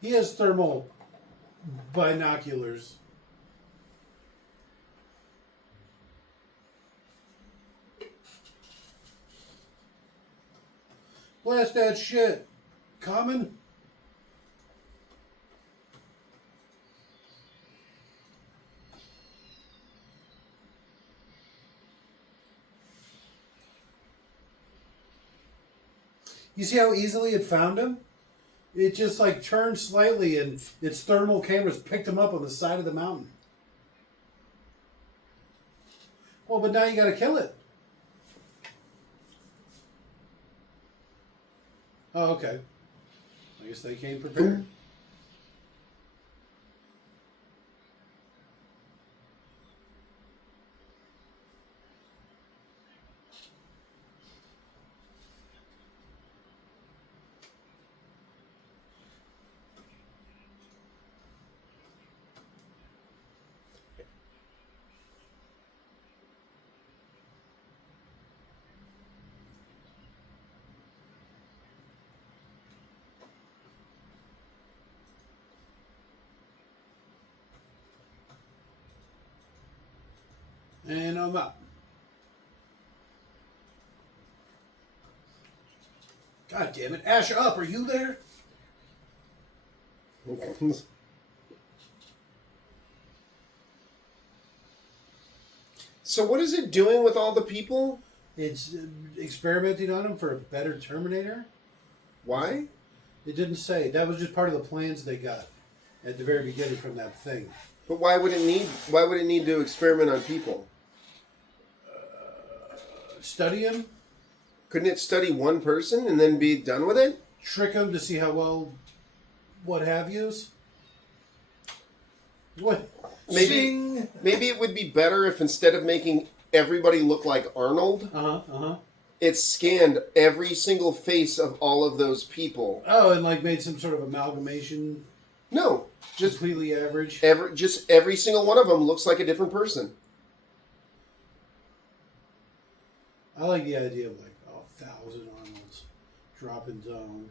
He has thermal binoculars. Blast that shit. Common? You see how easily it found him? It just like turned slightly and its thermal cameras picked him up on the side of the mountain. Well, but now you gotta kill it. Oh, okay. I guess they came prepared. And I'm up. God damn it. Ash up, are you there? So what is it doing with all the people? It's experimenting on him for a better Terminator. Why? It didn't say. That was just part of the plans they got at the very beginning from that thing. But why would it need? Why would it need to experiment on people? Study him, Couldn't it study one person and then be done with it? trick him to see how well, what have yous. What? Maybe it would be better if instead of making everybody look like Arnold, it scanned every single face of all of those people. Oh, and like made some sort of amalgamation. No, just Completely average. every single one of them looks like a different person. I like the idea of like 1,000 Arnolds dropping zone.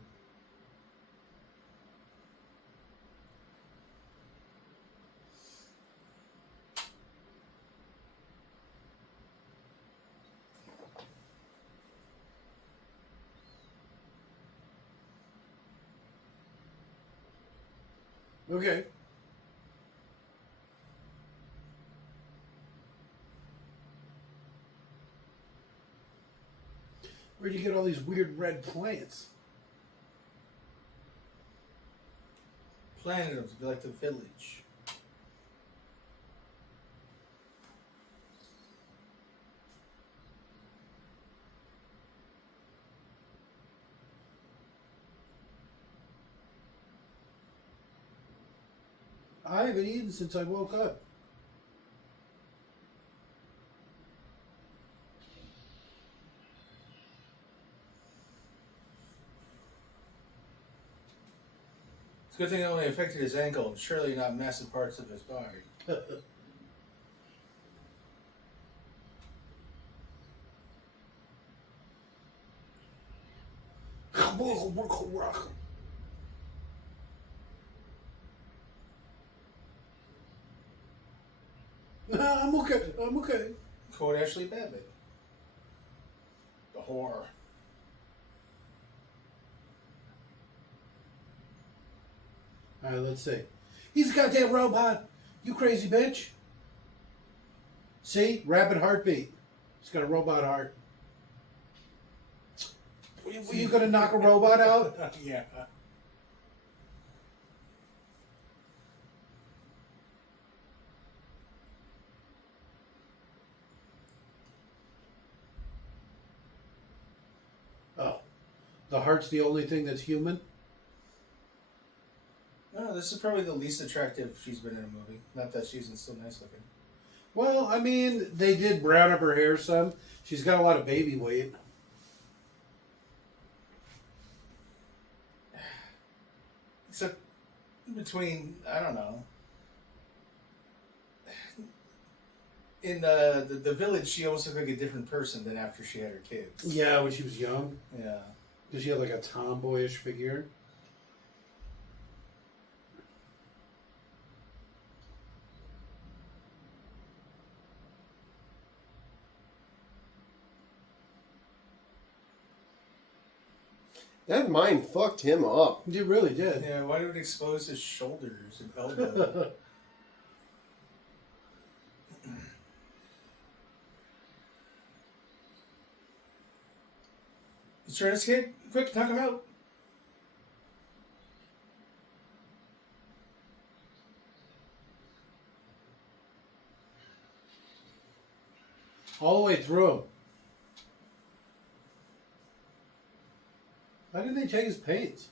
Okay. Where'd you get all these weird red plants? Planted them to be like the village. I haven't eaten since I woke up. It's a good thing it only affected his ankle, and surely not massive parts of his body. I'm okay. I'm okay. Quote Ashley Babbitt. The whore. All right, let's see. He's a goddamn robot. You crazy bitch. See? Rapid heartbeat. He's got a robot heart. Were you going to knock a robot out? Yeah. Oh. The heart's the only thing that's human? No, this is probably the least attractive she's been in a movie. Not that she's still nice looking. Well, I mean, they did brown up her hair some. She's got a lot of baby weight. Except between, I don't know. In the village, she almost looked like a different person than after she had her kids. Yeah, when she was young. Yeah. Did she have like a tomboyish figure? That mine fucked him up. It really did. Yeah, why did it expose his shoulders and elbow? You trying to escape? Quick, knock him out. All the way through. Why didn't they take his paints?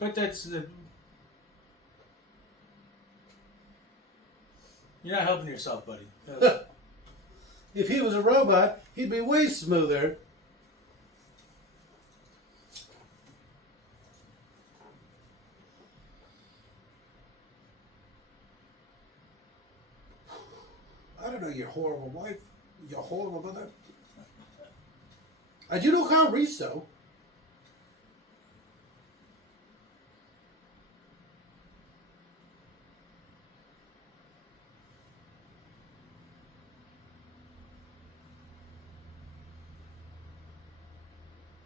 But that's the... You're not helping yourself, buddy. If he was a robot, he'd be way smoother. I don't know, your horrible wife, your horrible mother. I do know Kyle Reese, though.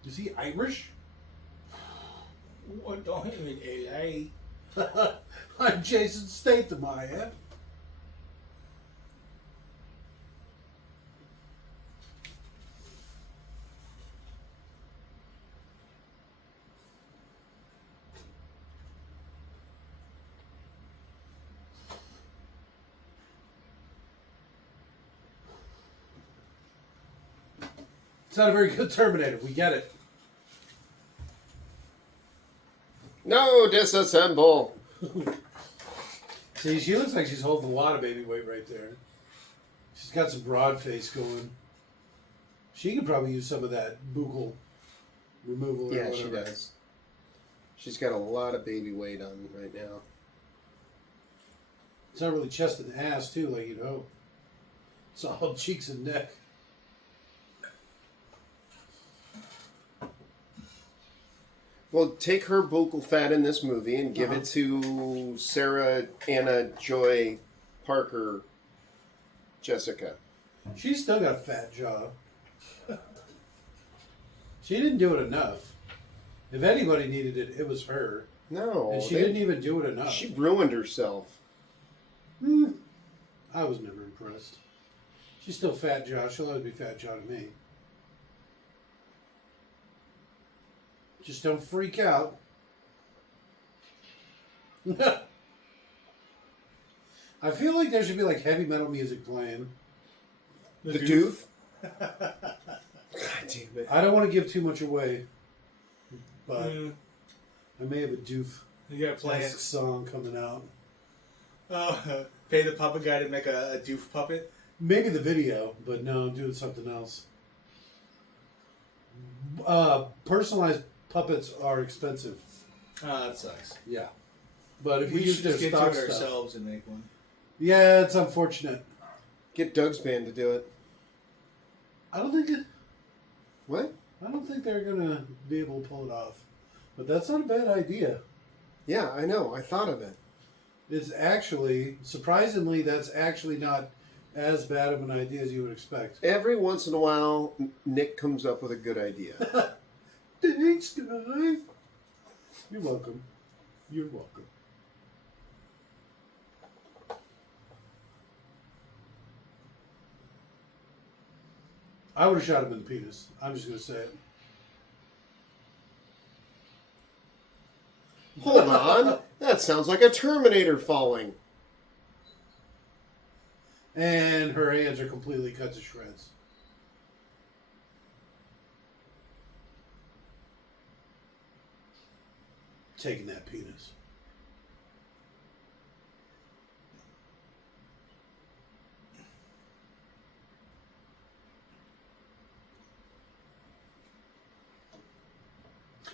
Is he Irish? What don't hit me in LA? I'm Jason Statham, I am. It's not a very good Terminator, we get it. No, disassemble. See, she looks like she's holding a lot of baby weight right there. She's got some broad face going. She could probably use some of that buccal removal. Yeah, she does. She's got a lot of baby weight on right now. It's not really chest and ass, too, like you'd hope. It's all cheeks and neck. Well, take her vocal fat in this movie and give it to Sarah Anna Joy Parker Jessica. She's still got a fat jaw. She didn't do it enough. If anybody needed it, it was her. No. And she didn't even do it enough. She ruined herself. I was never impressed. She's still fat jaw. She'll always be fat jaw to me. Just don't freak out. I feel like there should be like heavy metal music playing. The Doof? God damn it. I don't want to give too much away, but I may have a Doof You gotta play it. song coming out. Oh, pay the puppet guy to make a doof puppet. Maybe the video, but no, I'm doing something else. Personalized puppets are expensive. Oh, that sucks. Yeah, but if We you use should their just get to stock it stuff, ourselves and make one. yeah, it's unfortunate. Get Doug's band to do it. I don't think What? I don't think they're gonna be able to pull it off. But that's not a bad idea. Yeah, I know. I thought of it. It's actually, surprisingly, that's actually not as bad of an idea as you would expect. Every once in a while, Nick comes up with a good idea. Thanks, guys. You're welcome. You're welcome. I would have shot him in the penis. I'm just going to say it. Hold on. That sounds like a Terminator falling. And her hands are completely cut to shreds. Taking that penis.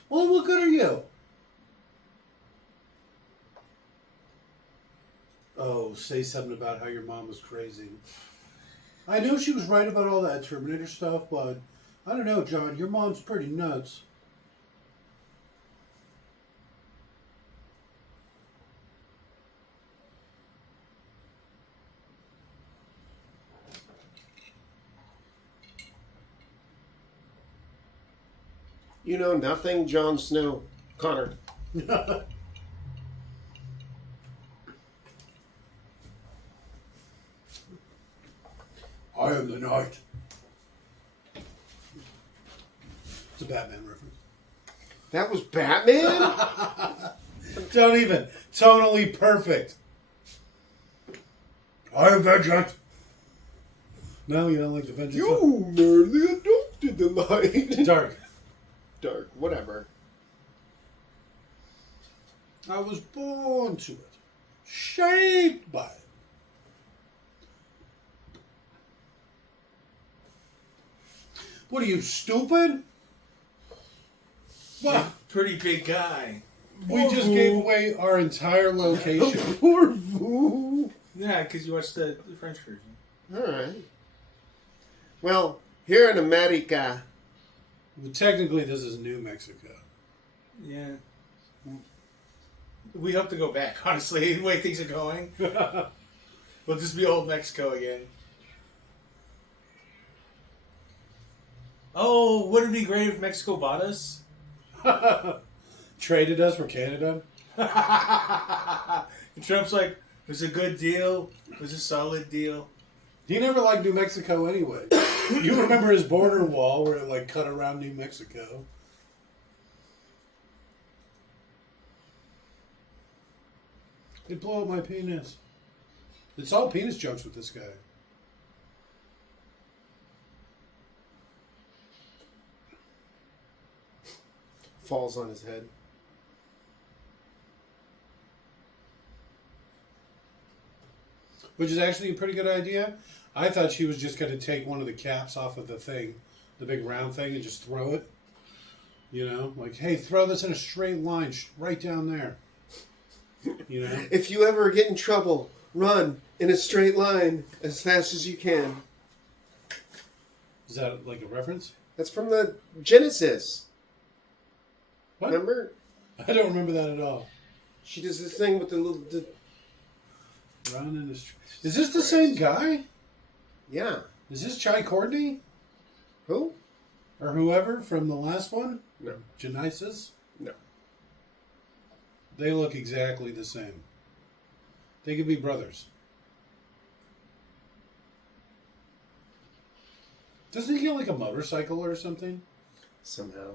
Well, what good are you? Oh, say something about how your mom was crazy. I know she was right about all that Terminator stuff, but I don't know, John. Your mom's pretty nuts. You know nothing, Jon Snow. Connor. I am the knight. It's a Batman reference. That was Batman? Don't even. Tonally perfect. I am vengeance. No, you don't like the vengeance. You nearly adopted the light. Dark. Dark, whatever. I was born to it. Shaped by it. What are you, stupid? Well, Pretty big guy. we just gave away our entire location. Poor Voo. Yeah, because you watched the French version. Alright. Well, here in America, Well, technically, this is New Mexico. Yeah. We hope to go back, honestly, the way things are going. We'll just be old Mexico again. Oh, wouldn't it be great if Mexico bought us? Traded us for Canada. And Trump's like, it was a good deal. It was a solid deal. He never liked New Mexico anyway. You remember his border wall where it like cut around New Mexico? They blow up my penis. It's all penis jokes with this guy. falls on his head. Which is actually a pretty good idea. I thought she was just going to take one of the caps off of the thing, the big round thing, and just throw it. You know, like, hey, throw this in a straight line right down there. You know? If you ever get in trouble, Run in a straight line as fast as you can. Is that like a reference? That's from the Genesis. What? Remember? I don't remember that at all. She does this thing with the little... Run in the street. Is this the same guy? Yeah. Is this Chai Courtney? Who? Or whoever from the last one? No. Genesis? No. They look exactly the same. They could be brothers. Doesn't he get like a motorcycle or something? Somehow.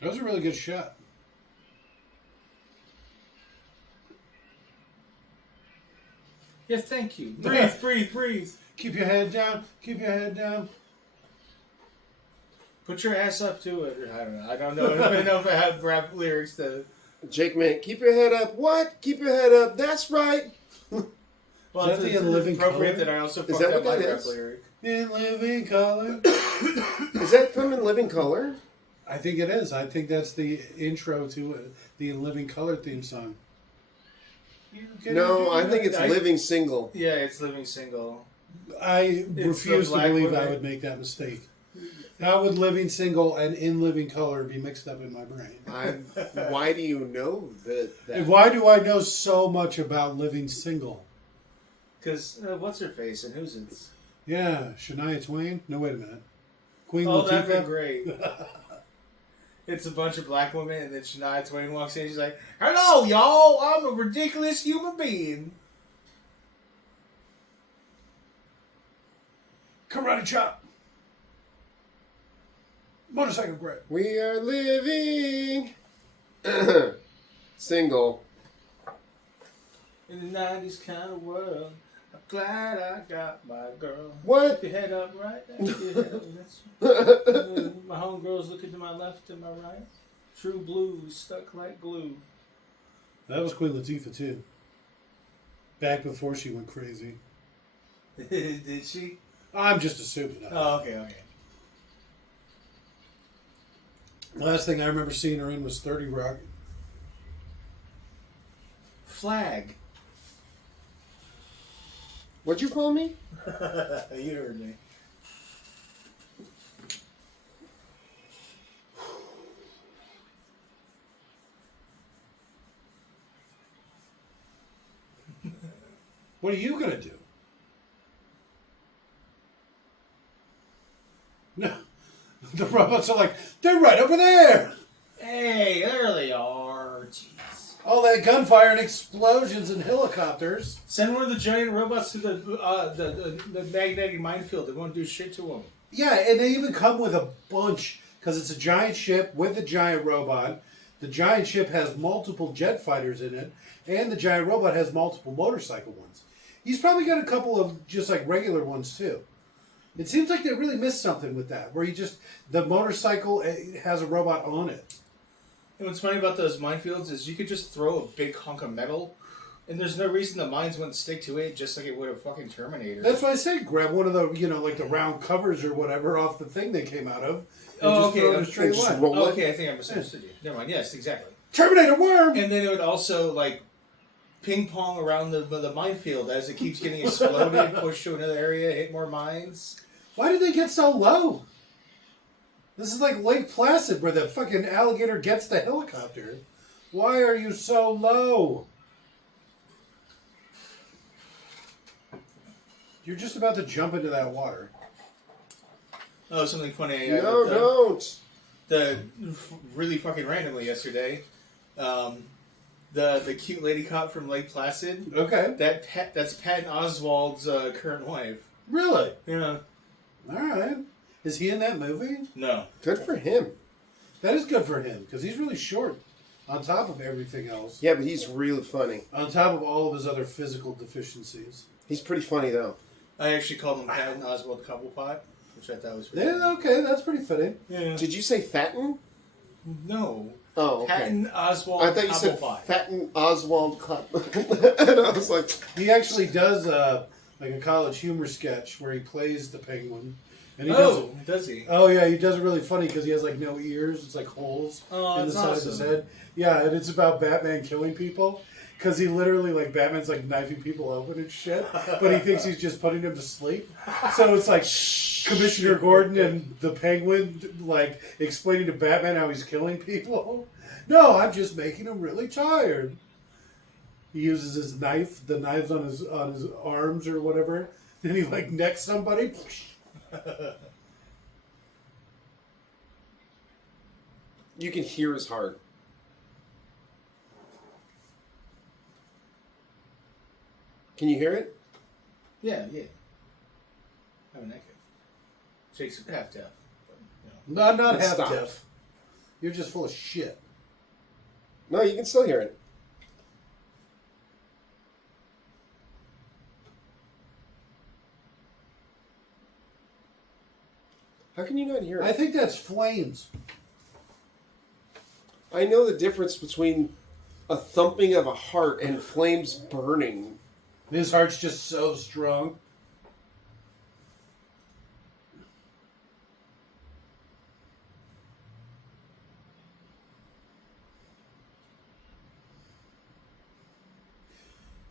That was a really good shot. Yeah, thank you. Breathe, breathe, breathe. Keep your head down. Keep your head down. Put your ass up to it. I don't know. I don't know if I have rap lyrics to... Jake Man, keep your head up. What? Keep your head up. That's right. Well, Is that the In Living appropriate Color? that I also Is fucked that up what my that rap is? lyric. In living color. Is that from In Living Color? I think it is. I think that's the intro to the In Living Color theme song. No, I think it's Living Single. Yeah, it's Living Single. I refuse to black believe I woman. would make that mistake. How would Living Single and In Living Color be mixed up in my brain? Why do you know that? And why do I know so much about Living Single? Because what's her face and who's it? Yeah, Shania Twain? No, wait a minute. Queen Oh, that'd be Latifah? great. It's a bunch of black women, and then Shania Twain walks in. She's like, "Hello, y'all. I'm a ridiculous human being." Karate chop. Motorcycle grab. We are living single. In the 90s kind of world, I'm glad I got my girl. What? Keep your head up, right? Keep your head up. That's my homegirls looking to my left and my right. True blues stuck like glue. That was Queen Latifah, too. Back before she went crazy. Did she? I'm just assuming. Oh, okay. Last thing I remember seeing her in was 30 Rock. Flag. What'd you call me? You heard me. What are you going to do? No. The robots are like, they're right over there. Hey, there they are. Jeez. All that gunfire and explosions and helicopters. Send one of the giant robots to the magnetic minefield. They won't do shit to them. Yeah, and they even come with a bunch because it's a giant ship with a giant robot. The giant ship has multiple jet fighters in it, and the giant robot has multiple motorcycle ones. He's probably got a couple of just like regular ones too. It seems like they really missed something with that, where the motorcycle has a robot on it. And what's funny about those minefields is you could just throw a big hunk of metal, and there's no reason the mines wouldn't stick to it, just like it would a fucking Terminator. That's why I say grab one of the, like the round covers or whatever off the thing they came out of. And Oh, just okay. throw it in a straight Just line. roll Oh, it. okay, I think I misunderstood you. Never mind. Yes, exactly. Terminator worm! And then it would also like ping pong around the minefield as it keeps getting exploded, pushed to another area, hit more mines. Why did they get so low? This is like Lake Placid where the fucking alligator gets the helicopter. Why are you so low? You're just about to jump into that water. Oh, something funny. No, don't. Really fucking randomly yesterday, the cute lady cop from Lake Placid. Okay. That's Patton Oswalt's current wife. Really? Yeah. All right. Is he in that movie? No. Good for him. That is good for him because he's really short on top of everything else. Yeah, but he's really funny. On top of all of his other physical deficiencies. He's pretty funny, though. I actually called him Patton Oswalt Cobblepot, which I thought was Yeah, okay, that's pretty fitting. Yeah. Did you say fatten? No. Oh, okay. Patton Oswald. I thought you said Cobblepot. Patton Oswald. And I was like, He actually does like a college humor sketch where he plays the penguin. And he does he? Oh yeah, he does it really funny because he has like no ears. It's like holes in the side of his awesome. head. Yeah, and it's about Batman killing people because he literally like Batman's like knifing people open and shit, but he thinks he's just putting them to sleep. So it's like Commissioner Gordon and the Penguin like explaining to Batman how he's killing people. No, I'm just making him really tired. He uses his knife, the knives on his arms or whatever. Then he like necks somebody. you can hear his heart. Can you hear it? Yeah. I mean, I could. Jake's half deaf. But, No, not half Stop. deaf. You're just full of shit. No, you can still hear it. How can you not hear it? I think that's flames. I know the difference between a thumping of a heart and flames burning. His heart's just so strong.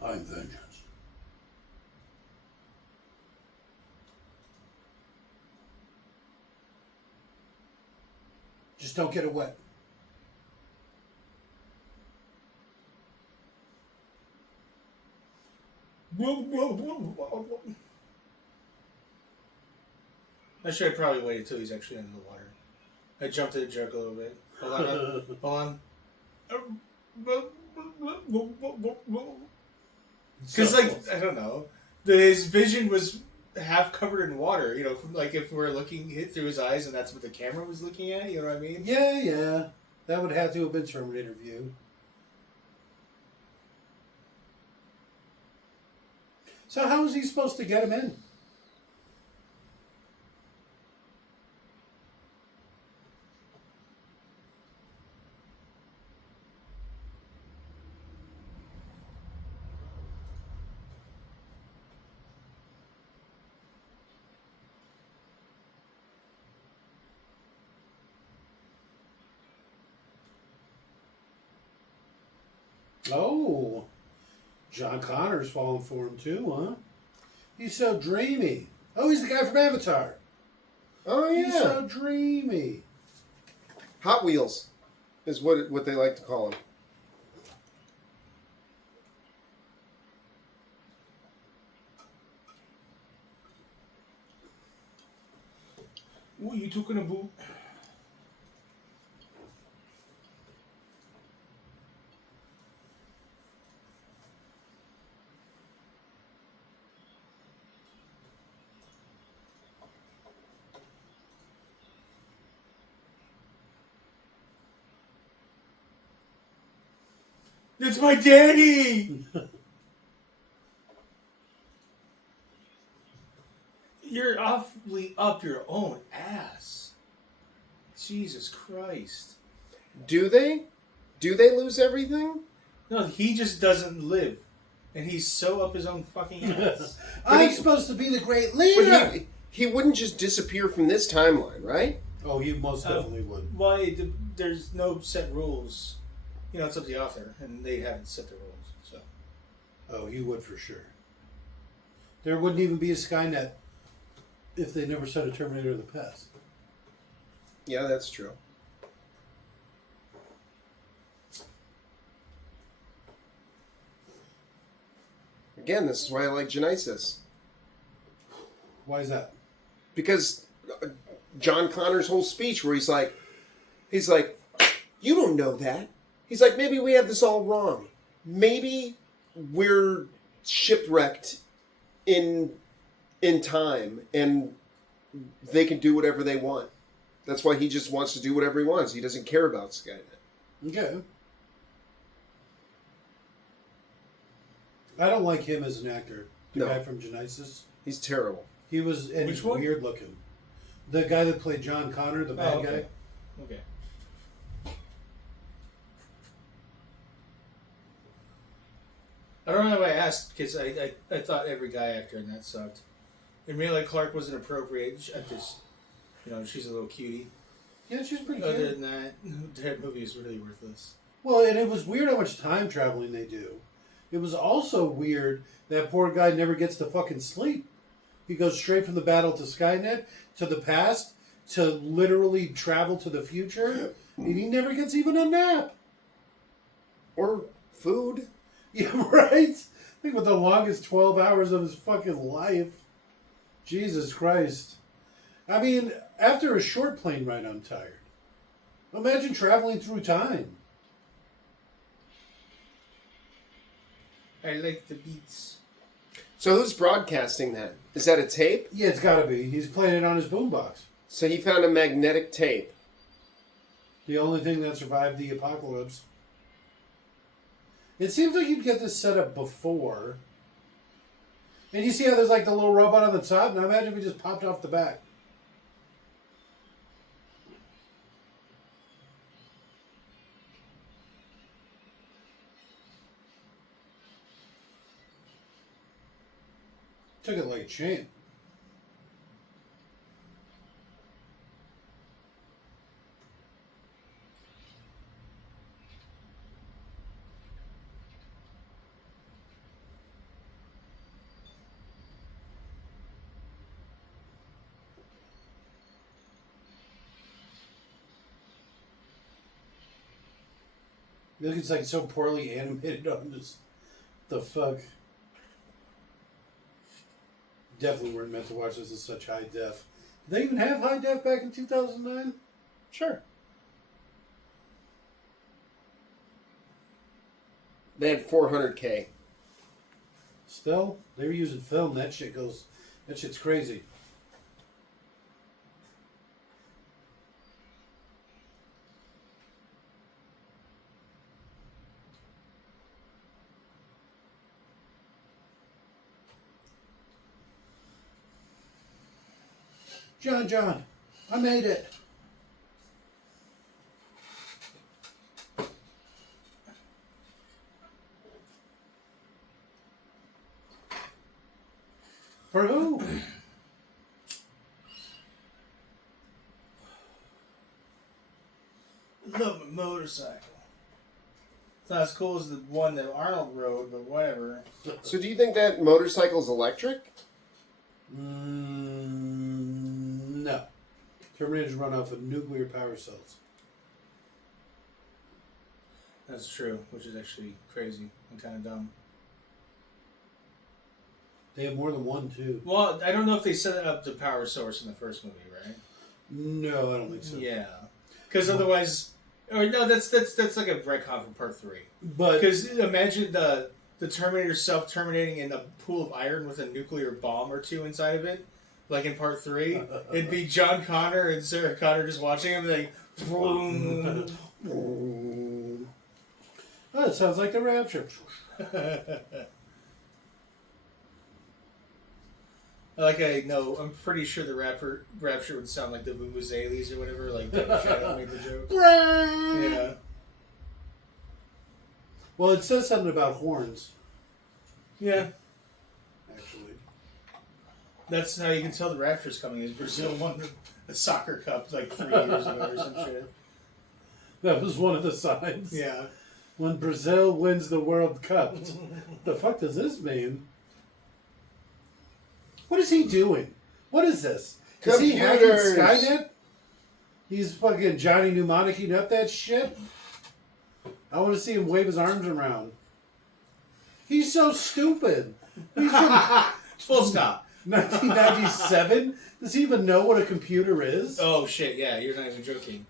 I'm vengeance. Just don't get it wet. I should have probably waited till he's actually under the water. I jumped at the joke a little bit. Hold on. Because, like, I don't know. His vision was half covered in water, you know, like if we're looking hit through his eyes and that's what the camera was looking at, you know what I mean? Yeah. That would have to have been Terminator view. So how was he supposed to get him in? Oh, John Connor's falling for him too, huh? He's so dreamy. Oh, he's the guy from Avatar. Oh, yeah. He's so dreamy. Hot Wheels is what they like to call him. What are you talking about? It's my daddy! You're awfully up your own ass. Jesus Christ. Do they? Do they lose everything? No, he just doesn't live. And he's so up his own fucking ass. I'm he- supposed to be the great leader. But he wouldn't just disappear from this timeline, right? Oh, he most definitely would. Why? There's no set rules. You know, it's up to the author, and they haven't set the rules. So, Oh, he would for sure. There wouldn't even be a Skynet if they never set a Terminator of the past. Yeah, that's true. Again, this is why I like Genesis. Why is that? Because John Connor's whole speech where he's like, you don't know that. He's like, maybe we have this all wrong. Maybe we're shipwrecked in time and they can do whatever they want. That's why he just wants to do whatever he wants. He doesn't care about Skynet. Okay. I don't like him as an actor. The No. guy from Genesis. He's terrible. He was and Which he's one? weird looking. The guy that played John Connor, the bad okay. guy. Okay. I don't know why I asked, because I thought every guy actor in that sucked. Emilia Clarke wasn't appropriate. I just, she's a little cutie. Yeah, she's pretty Other good. than that, that movie is really worthless. Well, and it was weird how much time traveling they do. It was also weird that poor guy never gets to fucking sleep. He goes straight from the battle to Skynet, to the past, to literally travel to the future, and he never gets even a nap. Or food. Yeah, right? I think with the longest 12 hours of his fucking life. Jesus Christ. I mean, after a short plane ride, I'm tired. Imagine traveling through time. I like the beats. So who's broadcasting that? Is that a tape? Yeah, it's gotta be. He's playing it on his boombox. So he found a magnetic tape. The only thing that survived the apocalypse. It seems like you'd get this set up before. And you see how there's like the little robot on the top? Now imagine if we just popped off the back. Took it like a champ. Look, it's like so poorly animated on this. The fuck? Definitely weren't meant to watch this in such high def. Did they even have high def back in 2009? Sure. They had 400K. Still, they were using film. That shit's crazy. John, I made it. For who? Love a motorcycle. It's not as cool as the one that Arnold rode, but whatever. So do you think that motorcycle's electric? No. Terminators run off of nuclear power cells. That's true, which is actually crazy and kind of dumb. They have more than one, too. Well, I don't know if they set up the power source in the first movie, right? No, I don't think so. Yeah, because otherwise, or no, that's like a retcon for Part 3. But Because imagine the Terminator self-terminating in a pool of iron with a nuclear bomb or two inside of it, like in Part 3. It'd be John Connor and Sarah Connor just watching him, like, boom. Oh, it sounds like the Rapture. I'm pretty sure the Rapture would sound like the Vuvuzelis or whatever, like Shadow made the joke. Yeah. Well, it says something about horns, Yeah. actually. That's how you can tell the Rapture's coming, is Brazil won the soccer cup like 3 years ago or some shit. That was one of the signs. Yeah. When Brazil wins the World Cup. The fuck does this mean? What is he doing? What is this? Is he hacking Computers. Skynet? He's fucking Johnny Mnemonic-ing up that shit? I want to see him wave his arms around. He's so stupid. He's from Full stop. 1997? Does he even know what a computer is? Oh shit! Yeah, you're not even joking.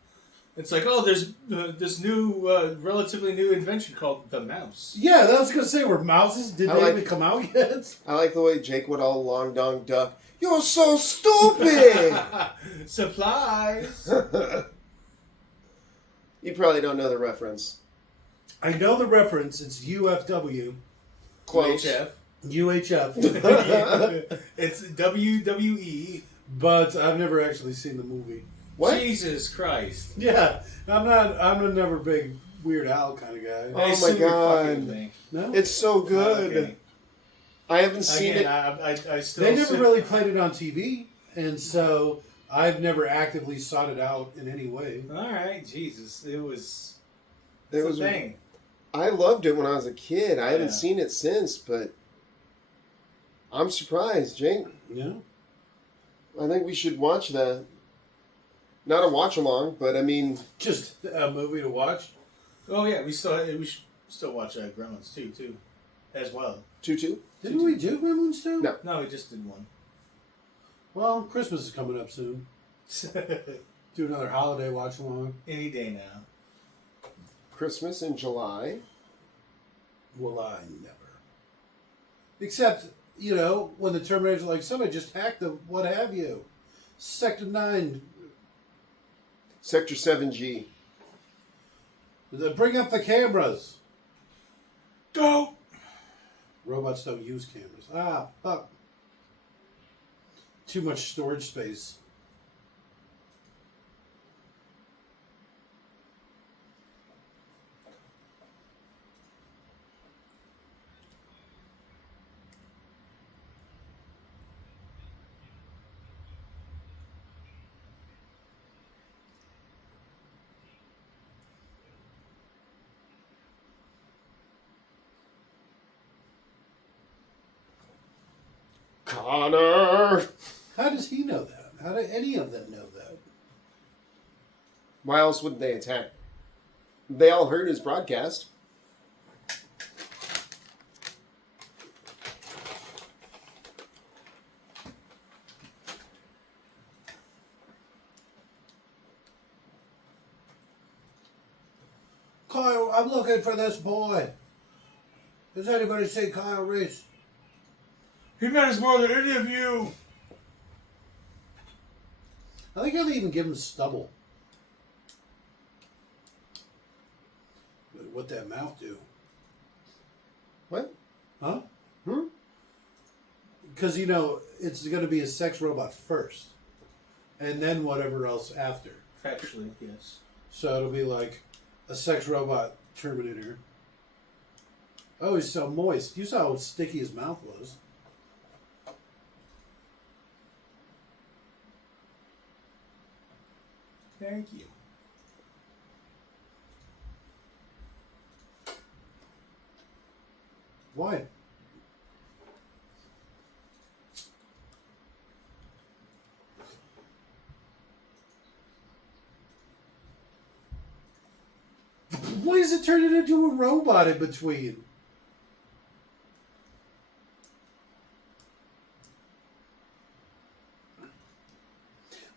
It's like, oh, there's this new, relatively new invention called the mouse. Yeah, that was going to say, were mouses? Did I they like- even come out yet? I like the way Jake would all long dong duck. You're so stupid! Supplies. You probably don't know the reference. I know the reference. It's UFW. Close. UHF. UHF. It's WWE. But I've never actually seen the movie. What? Jesus Christ. Yeah, I'm a never big Weird Al kind of guy. Oh my assume you're God. fucking with me. No? It's so good. Okay. I haven't seen Again, it. I still. They never really played it on TV, and so I've never actively sought it out in any way. All right, Jesus, it was. It It's was a thing. I loved it when I was a kid. I haven't Yeah. seen it since, but I'm surprised, Jake. Yeah. I think we should watch that. Not a watch along, but I mean, Just a movie to watch. Oh yeah, we should still watch Gremlins too, as well. 2-2. Didn't we do Gremlins too? No. No, we just did one. Well, Christmas is coming up soon. Do another holiday watch along. Any day now. Christmas in July. Will I never. Except, you know, when the Terminator's like, somebody just hacked the what have you. Sector 9. Sector 7G. Bring up the cameras. Go! Robots don't use cameras. Ah, fuck. Too much storage space. Connor! How does he know that? How do any of them know that? Why else would they attack? They all heard his broadcast. Kyle, I'm looking for this boy. Does anybody see Kyle Reese? He matters more than any of you. I think I'll even give him stubble. What that mouth do? What? Huh? Hmm? Because, you know, it's going to be a sex robot first. And then whatever else after. Factually, yes. So it'll be like a sex robot Terminator. Oh, he's so moist. You saw how sticky his mouth was. Thank you. Why? Why does it turn it into a robot in between?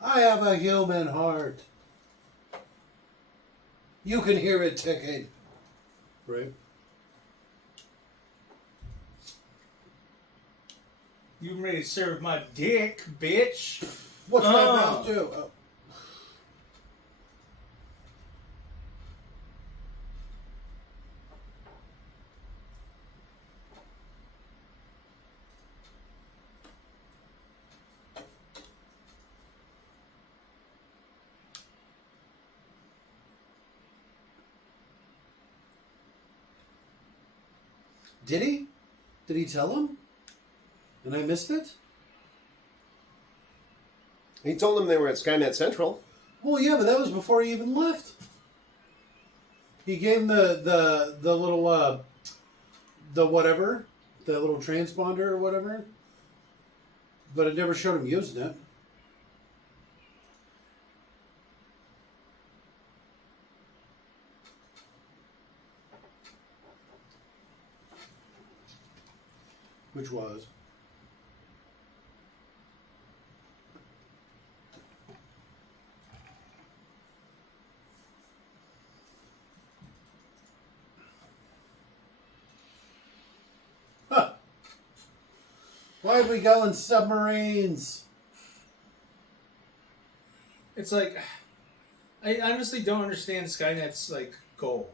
I have a human heart. You can hear it ticking. Right? You ready to serve my dick, bitch? What's that Oh. mouth do? Oh. Did he? Did he tell him? And I missed it? He told them they were at Skynet Central. Well, yeah, but that was before he even left. He gave him the little the whatever, the little transponder or whatever, but it never showed him using it. Which was. Huh. Why are we going submarines? It's like, I honestly don't understand Skynet's like goal.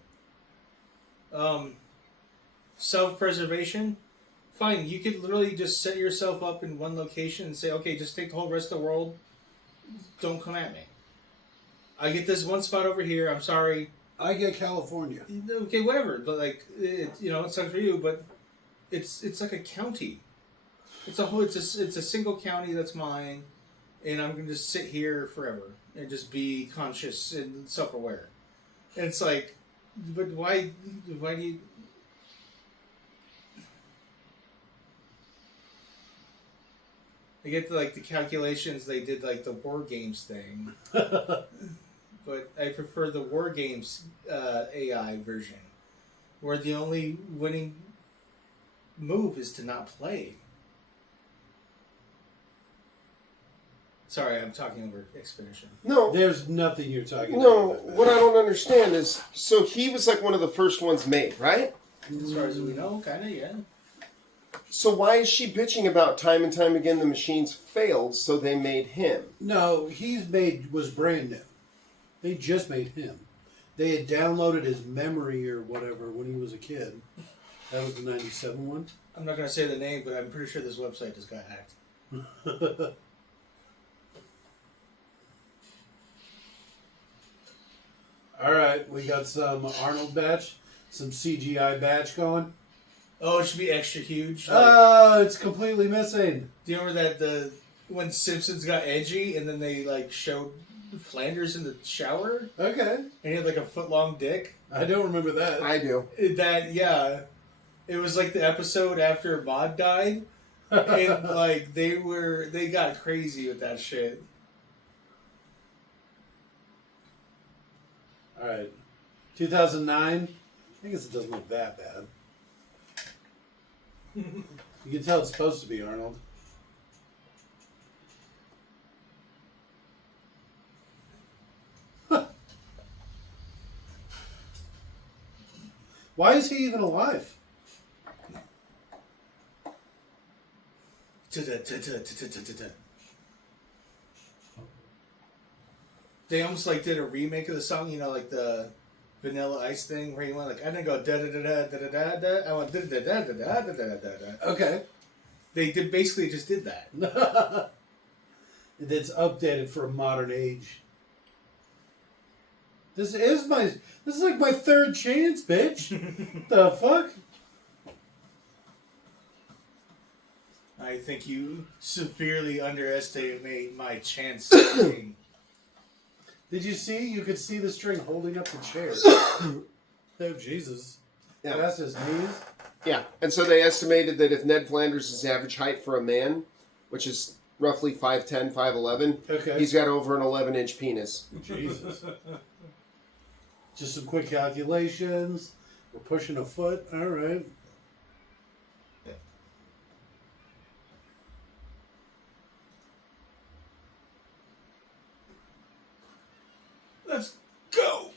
Self-preservation. Fine, you could literally just set yourself up in one location and say, okay, just take the whole rest of the world. Don't come at me. I get this one spot over here. I'm sorry. I get California. Okay, whatever. But like, it sucks for you. But it's like a county. It's a single county that's mine, and I'm gonna just sit here forever and just be conscious and self-aware. And it's like, but why do you? I get the calculations they did like the war games thing, but I prefer the war games AI version, where the only winning move is to not play. Sorry, I'm talking over Expedition. No, There's nothing you're talking no. about. What I don't understand is, so he was like one of the first ones made, right? As far as we know, kind of, yeah. So why is she bitching about time and time again the machines failed, so they made him? No, was brand new. They just made him. They had downloaded his memory or whatever when he was a kid. That was the 97 one. I'm not going to say the name, but I'm pretty sure this website just got hacked. All right, we got some Arnold batch, some CGI batch going. Oh, it should be extra huge. Oh, it's completely missing. Do you remember that when Simpsons got edgy and then they showed Flanders in the shower Okay. and he had a foot-long dick? I don't remember that. I do. Yeah. It was like the episode after Maud died. And they got crazy with that shit. All right. 2009. I guess it doesn't look that bad. You can tell it's supposed to be Arnold. Why is he even alive? They almost did a remake of the song, the Vanilla Ice thing, where he went I didn't go da da da da da da da. I went da da da da da da da da da. Okay. They basically just did that. It's updated for a modern age. This is like my third chance, bitch. The fuck? I think you severely underestimate my chance. Did you see? You could see the string holding up the chair. Oh, Jesus. Yeah. That's his knees. Yeah, and so they estimated that if Ned Flanders' is average height for a man, which is roughly 5'10", 5'11", Okay. he's got over an 11-inch penis. Jesus. Just some quick calculations. We're pushing a foot. All right. Let's go.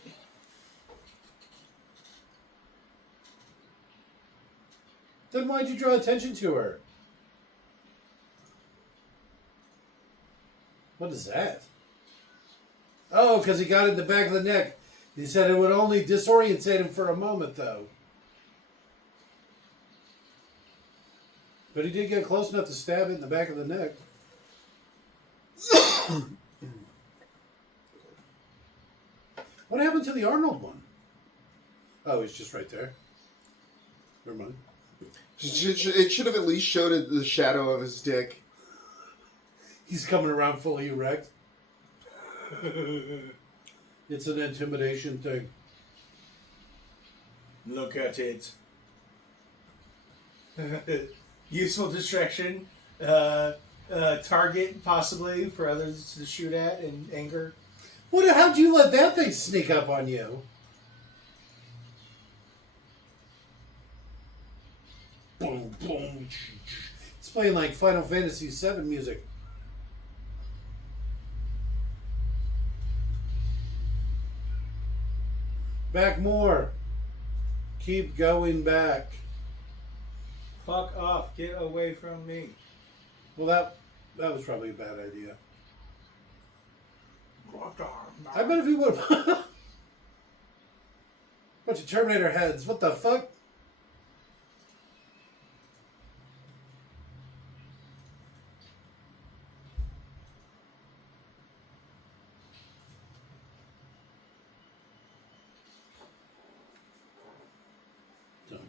Then why'd you draw attention to her? What is that? Oh, because he got it in the back of the neck. He said it would only disorientate him for a moment, though. But he did get close enough to stab it in the back of the neck. What happened to the Arnold one? Oh, he's just right there. Never mind. It should have at least showed the shadow of his dick. He's coming around fully erect. It's an intimidation thing. Look at it. Useful distraction. Target, possibly, for others to shoot at in anger. How'd you let that thing sneak up on you? Boom, boom. It's playing like Final Fantasy VII music. Back more. Keep going back. Fuck off. Get away from me. Well, that was probably a bad idea. I bet if he would have... Bunch of Terminator heads. What the fuck?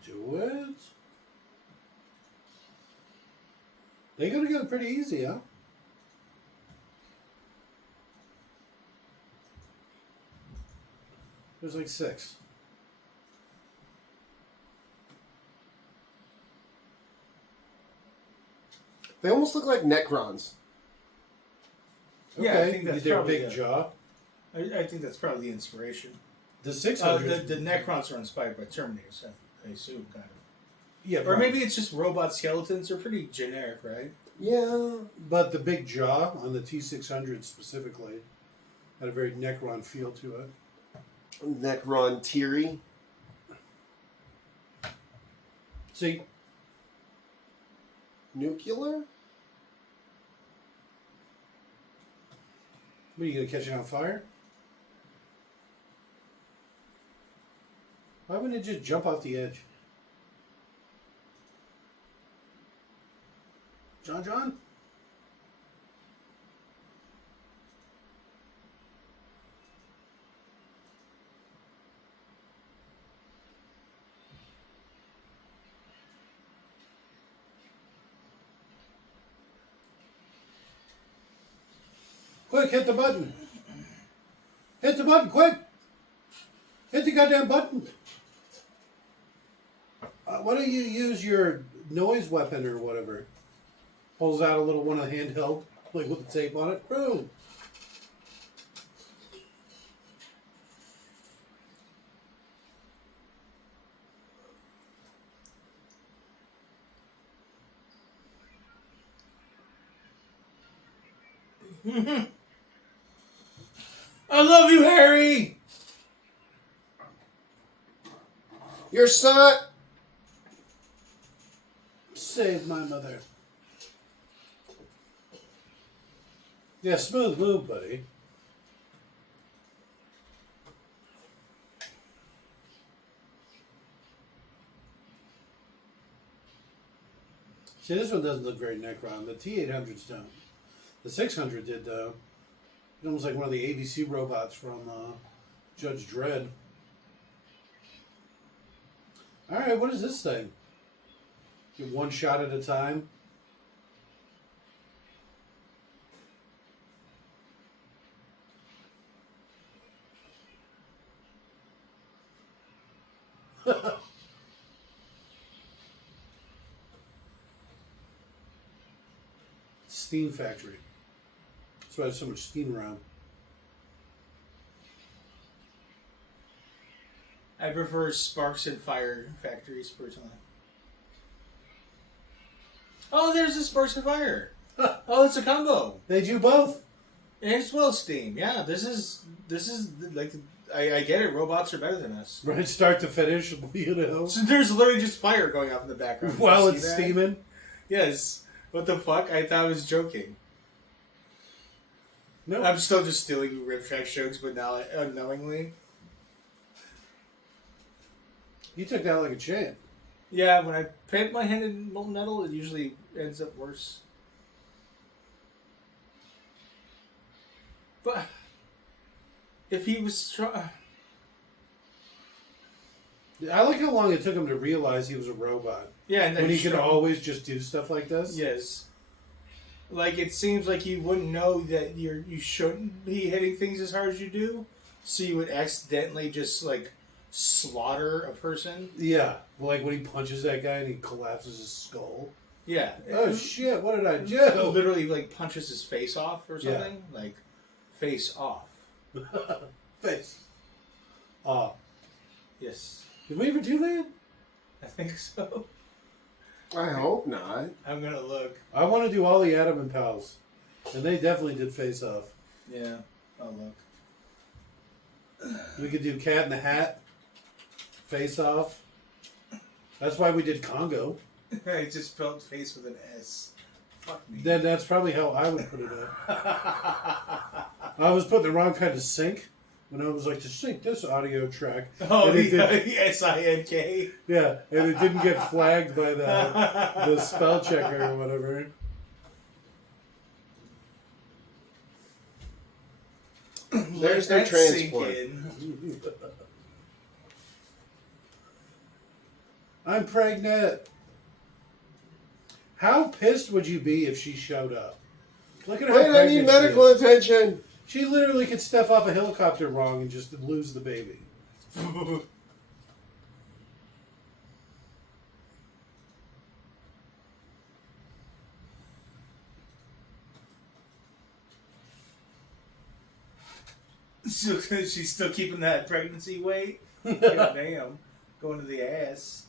do it. They gotta get it pretty easy, huh? There's like 6. They almost look like Necrons. Okay, Yeah, I think that's their probably big it. jaw. I think that's probably the inspiration. The 600. The Necrons are inspired by Terminators, I assume, kind of. Yeah, Or probably. maybe it's just robot skeletons. They're pretty generic, right? Yeah. But the big jaw on the T600 specifically had a very Necron feel to it. Necron Teary. See, Nuclear? what are you gonna catch it on fire? Why wouldn't it just jump off the edge? John? Quick, hit the button. Hit the button, quick. Hit the goddamn button. Why don't you use your noise weapon or whatever? Pulls out a little one of the handheld, like with the tape on it. Boom. I love you, Harry! Your son. Save my mother. Yeah, smooth move, buddy. See, this one doesn't look very Necron. The T-800s don't. The 600 did, though. It's almost like one of the ABC robots from Judge Dredd. Alright, what is this thing? Get one shot at a time? Steam factory. That's why there's so much steam around. I prefer sparks and fire factories personally. Oh, there's a sparks and fire. Oh, it's a combo. They do both. And as well steam. Yeah, this is like I get it. Robots are better than us. Right, start to finish, you know. So there's literally just fire going off in the background. While You it's see that? steaming. Yes. What the fuck? I thought I was joking. No. I'm still just stealing Rip Track jokes, but now unknowingly. You took that like a champ. Yeah, when I paint my hand in molten metal, it usually ends up worse. But if he was strong, I like how long it took him to realize he was a robot. yeah, and then When he could strong- always just do stuff like this. yes, like it seems like you wouldn't know that you shouldn't be hitting things as hard as you do, so you would accidentally just like slaughter a person. Yeah. Like when he punches that guy and he collapses his skull. Yeah. Oh shit, what did I It do? literally like punches his face off or Yeah. something. Like face off. Face. Yes. Did we ever do that? I think so. I hope not. I'm gonna look. I want to do all the Adam and Pals. And they definitely did face off. Yeah, I'll look. We could do Cat in the Hat. Face off. That's why we did Congo. I just spelled face with an S. Fuck me. Then that's probably how I would put it up. I was putting the wrong kind of sync when I was like, to sync this audio track. Oh, And it did- S-I-N-K. yeah, and it didn't get flagged by the spell checker or whatever. There's their Let that sink transport. in. I'm pregnant. How pissed would you be if she showed up? Look at her. Wait, I need medical attention. She literally could step off a helicopter wrong and just lose the baby. So she's still keeping that pregnancy weight? God damn. Going to the ass.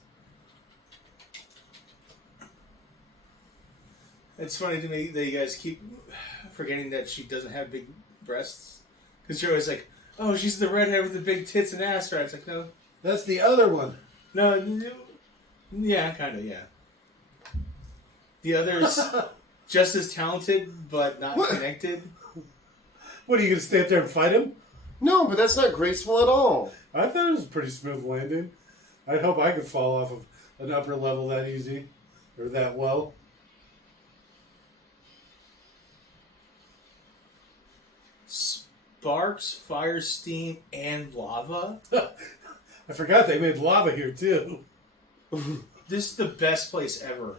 It's funny to me that you guys keep forgetting that she doesn't have big breasts. Because you're always like, oh, she's the redhead with the big tits and ass, right? It's like, no. That's the other one. No. Yeah, kind of, yeah. The other's just as talented, but not connected. What, are you going to stand there and fight him? No, but that's not graceful at all. I thought it was a pretty smooth landing. I hope I could fall off of an upper level that easy. Or that well. Sparks, fire, steam, and lava? I forgot they made lava here, too. This is the best place ever.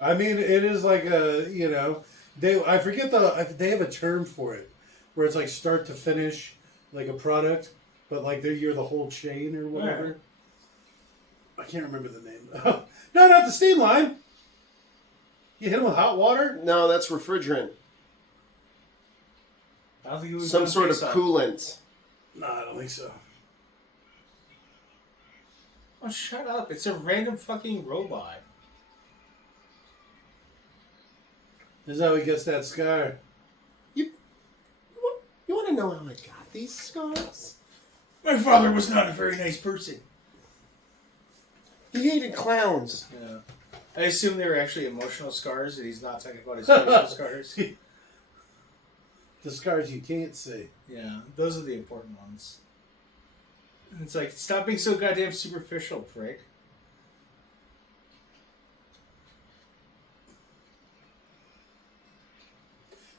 I mean, it is like a, you know, I forget they have a term for it, where it's like start to finish, like a product, but like you're the whole chain or whatever. I can't remember the name. No, not the steam line. You hit them with hot water? No, that's refrigerant. I don't think it was Some sort of coolant. No, I don't think so. Oh, shut up. It's a random fucking robot. This is how he gets that scar. You want to know how I got these scars? My father was not a very nice person. He hated clowns. Yeah. I assume they were actually emotional scars and he's not talking about his facial scars. The scars you can't see. Yeah, those are the important ones. It's like, stop being so goddamn superficial, prick.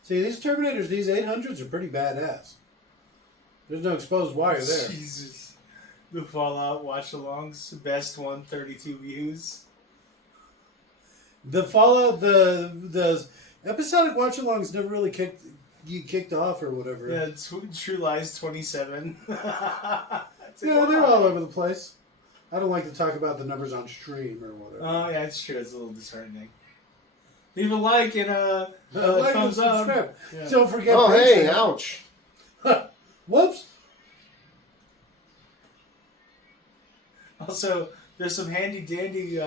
See, these Terminators, these 800s are pretty badass. There's no exposed wire there. Jesus. The Fallout watch-alongs, best 132 views. The Fallout, the episodic watch-alongs never really kicked off or whatever. Yeah, True Lies 27. Yeah, they're all over the place. I don't like to talk about the numbers on stream or whatever. Oh, yeah, it's true. It's a little disheartening. Leave a like and like thumbs and up. subscribe. Yeah. Don't forget. Oh, hey, Patreon. ouch. Whoops. Also, there's some handy-dandy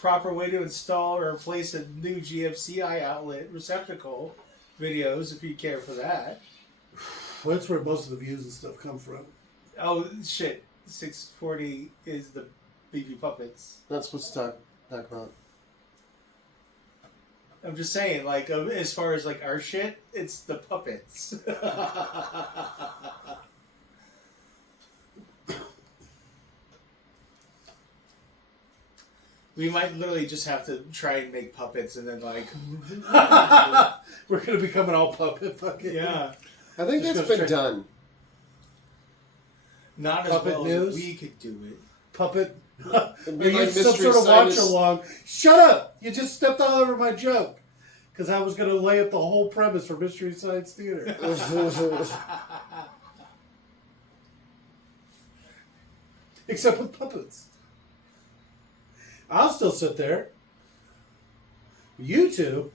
proper way to install or replace a new GFCI outlet receptacle videos if you care for that. Well, that's where most of the views and stuff come from. Oh, shit. 640 is the BB Puppets. That's what's talk about. I'm just saying, like, as far as, like, our shit, it's the puppets. We might literally just have to try and make puppets and then, like... We're going to become an all puppet fucking... Yeah. I think Just that's go been straight- done. Not as Puppet well news? as we could do it. Puppet. It'd Or be you like some Mystery sort of Scientist. watch along. Shut up! You just stepped all over my joke. Because I was going to lay up the whole premise for Mystery Science Theater. Except with puppets. I'll still sit there. You two.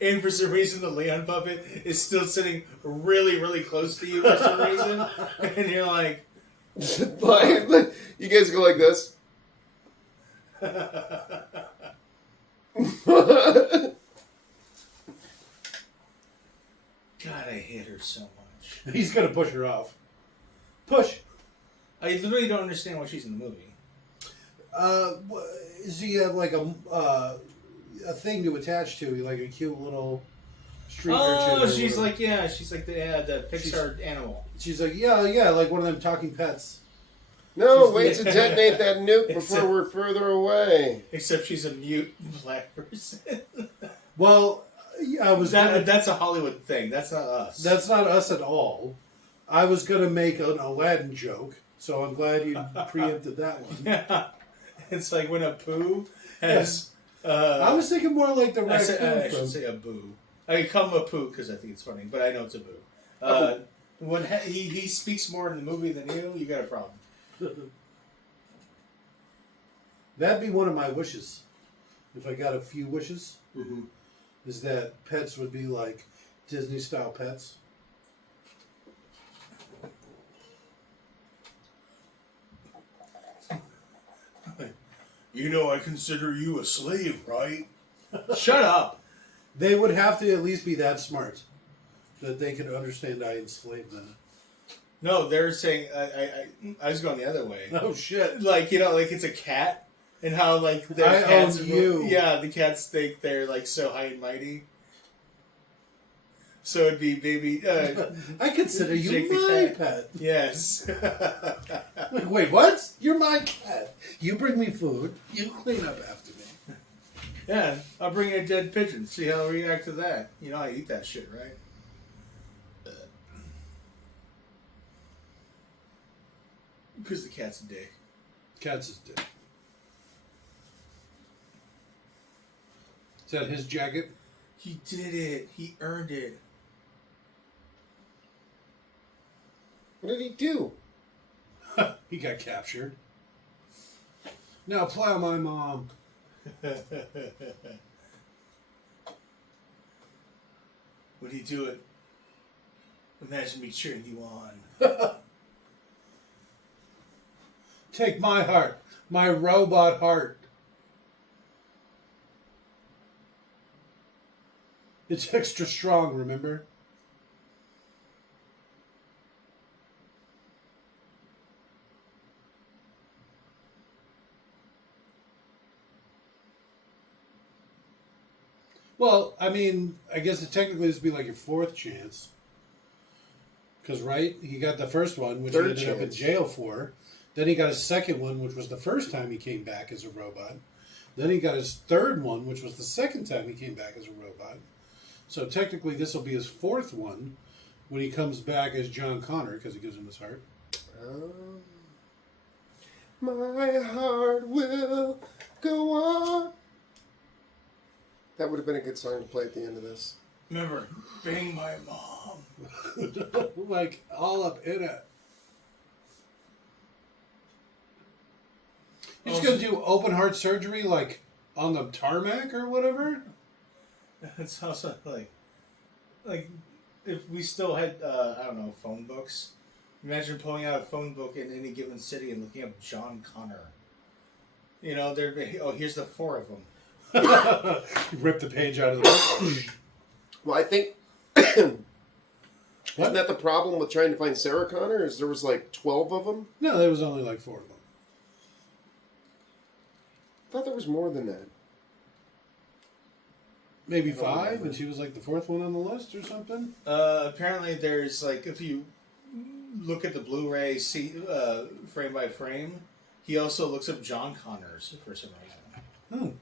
And for some reason, the Leon puppet is still sitting really, really close to you for some reason. And you're like... Like, you guys go like this. God, I hate her so much. He's going to push her off. Push. I literally don't understand why she's in the movie. So you have like a thing to attach to, like a cute little street urchin. Oh, or she's whatever. she's like the Pixar animal. She's like, yeah, like one of them talking pets. No, She's wait to detonate that nuke It's before we're further away. Except she's a mute black person. Well, I was That's a Hollywood thing. That's not us. that's not us at all. I was gonna make an Aladdin joke, So I'm glad you preempted that one. Yeah. It's like when a poo has... I was thinking more like the I raccoon should from... say a boo. I call him a poo because I think it's funny, but I know it's a boo. When he speaks more in the movie than you got a problem. That'd be one of my wishes. If I got a few wishes, Mm-hmm. is that pets would be like Disney-style pets. You know I consider you a slave, right? Shut up. They would have to at least be that smart that they could understand I enslaved them. No, they're saying I was going the other way. Oh shit! Like like it's a cat, and how like their I cats. own you. Yeah, the cats think they're like so high and mighty. So it'd be baby. I consider you Jake the my cat. pet. Yes. Like, wait, what? You're my cat. You bring me food. You clean up after me. Yeah, I'll bring you a dead pigeon. See how I react to that. You know I eat that shit, right? Because the cat's a dick. Cat's his dick. Is that his jacket? He did it. He earned it. What did he do? He got captured. Now plow my mom. Would he do it? Imagine me cheering you on. Take my heart. My robot heart. It's extra strong, remember? Well, I mean, I guess it technically this would be like your fourth chance. Because, right, he got the first one, which Third he ended up in chance. jail for. Then he got a second one, which was the first time he came back as a robot. Then he got his third one, which was the second time he came back as a robot. So technically this will be his fourth one when he comes back as John Connor, because he gives him his heart. My heart will go on. That would have been a good song to play at the end of this. Remember, bang my mom. Like, all up in it. He's Also- going to do open heart surgery, like, on the tarmac or whatever? It's also like if we still had I don't know, phone books. Imagine pulling out a phone book in any given city and looking up John Connor. You know, there'd be here's the 4 of them. Rip the page out of the book. Well, I think isn't that the problem with trying to find Sarah Connor? Is there was like 12 of them? No, there was only like 4 of them. I thought there was more than that. Maybe 5, and she was like the 4th one on the list or something? Apparently, there's like if you look at the Blu-ray frame by frame, he also looks up John Connors for some reason.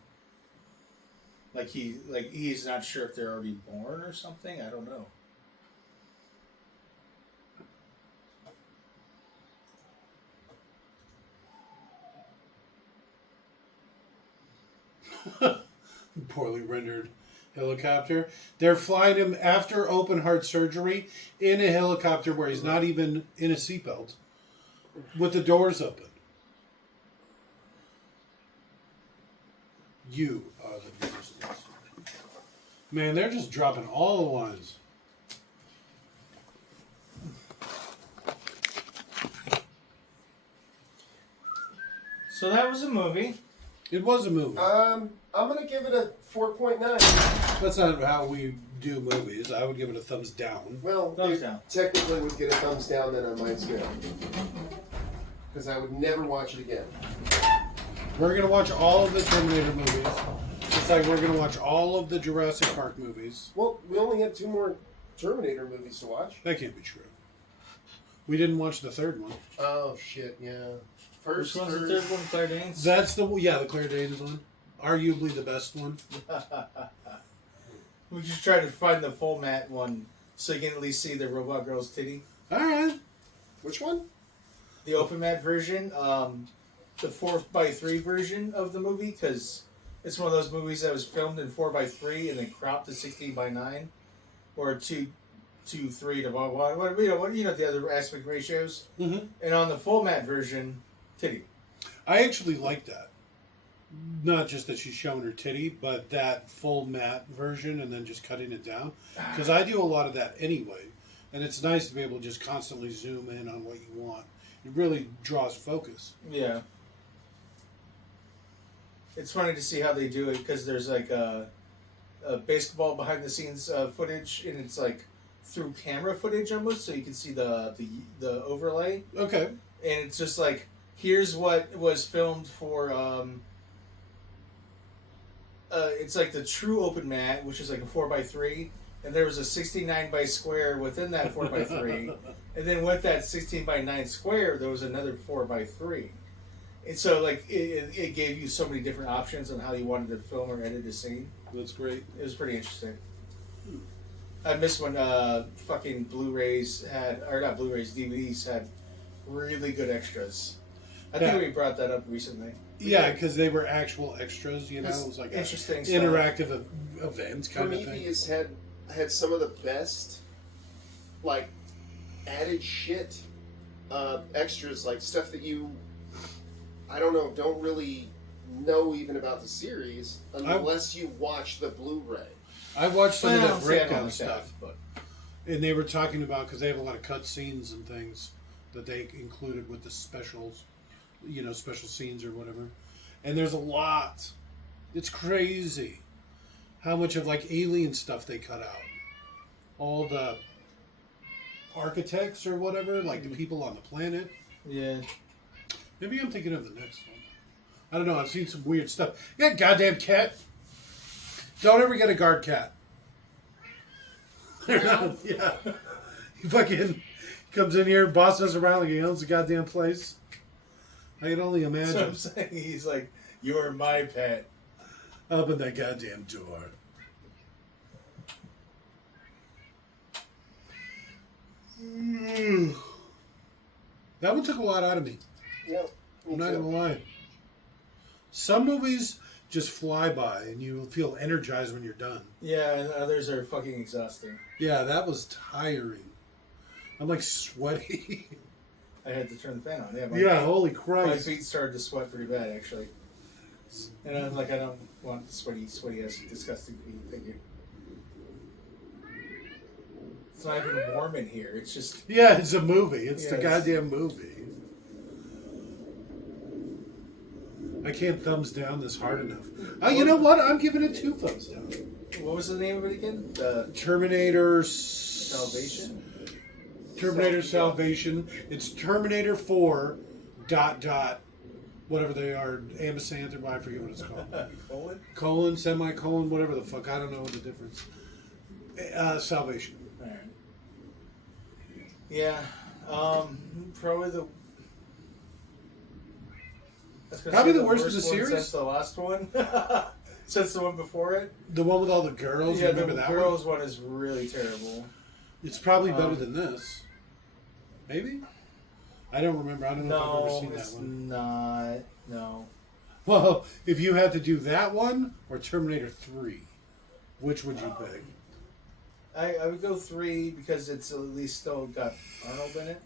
Like he's not sure if they're already born or something. I don't know. Poorly rendered helicopter. They're flying him after open heart surgery in a helicopter where he's not even in a seatbelt with the doors open. You are the resistance. Man, they're just dropping all the lines. So that was a movie. It was a movie. I'm gonna give it a 4.9. That's not how we do movies. I would give it a thumbs down. Well, Thumbs it down. technically would get a thumbs down then on my scale. Because I would never watch it again. We're going to watch all of the Terminator movies. Just like we're going to watch all of the Jurassic Park movies. Well, we only have 2 more Terminator movies to watch. That can't be true. We didn't watch the third one. Oh, shit, yeah. Which First, one's the third. third one? Claire Danes? That's the Claire Danes one. Arguably the best one. We just try to find the full matte one so you can at least see the robot girl's titty. All right. Which one? the open mat version, the 4x3 version of the movie, because it's one of those movies that was filmed in 4x3 and then cropped to 16:9, or 2:3 to blah blah. The other aspect ratios. Mm-hmm. And on the full mat version, titty. I actually like that. Not just that she's showing her titty, but that full matte version and then just cutting it down. Because I do a lot of that anyway. And it's nice to be able to just constantly zoom in on what you want. It really draws focus. Yeah. It's funny to see how they do it, because there's like a basketball behind the scenes footage, and it's like through camera footage almost, so you can see the overlay. Okay. And it's just like, here's what was filmed for it's like the true open mat, which is like a 4x3, and there was a 69 by square within that 4x3, and then with that 16:9 square, there was another 4x3. And so, like, it gave you so many different options on how you wanted to film or edit a scene. That's great. It was pretty interesting. I miss when fucking Blu-rays had, or not Blu-rays, DVDs had really good extras. I think we brought that up recently. Yeah, because they were actual extras, you know? It was like interesting an stuff. interactive event kind of thing. Prometheus had some of the best, like, added shit, extras, like stuff that you, I don't know, don't really know even about the series unless you watch the Blu-ray. I watched some of that breakdown like stuff. but And they were talking about, because they have a lot of cut scenes and things that they included with the specials, you know, special scenes or whatever. And there's a lot. It's crazy how much of like alien stuff they cut out. All the architects or whatever, like the people on the planet. yeah. Maybe I'm thinking of the next one. I don't know. I've seen some weird stuff. Yeah, goddamn cat. Don't ever get a guard cat. Yeah. He fucking comes in here, bosses us around like he owns the goddamn place. I can only imagine. So I'm saying, he's like, "You're my pet." Open that goddamn door. That one took a lot out of me. Yeah, I'm not gonna lie. Some movies just fly by and you feel energized when you're done. Yeah, and others are fucking exhausting. Yeah, that was tiring. I'm like sweaty. I had to turn the fan on. Yeah, Yeah, holy my Christ. feet started to sweat pretty bad, actually. And I'm like, I don't want sweaty ass, disgusting feet. Thank you. It's not even warm in here. It's just. Yeah, it's a movie. It's the Yes. goddamn movie. I can't thumbs down this hard enough. You know what? I'm giving it 2 thumbs down. What was the name of it again? Terminator Salvation? Terminator Salvation. It's Terminator 4 ... whatever they are, ampersand or I forget what it's called. Colon? Colon, semicolon, whatever the fuck. I don't know what the difference. Salvation. Alright. Yeah. Probably the. Probably the worst of the one series? Since the last one. Since the one before it. The one with all the girls. Yeah, You remember the that girls one is really terrible. It's probably better than this. Maybe? I don't remember. I don't know if I've ever No, seen that it's one. not. No. Well, if you had to do that one or Terminator 3, which would you pick? I would go 3 because it's at least still got Arnold in it.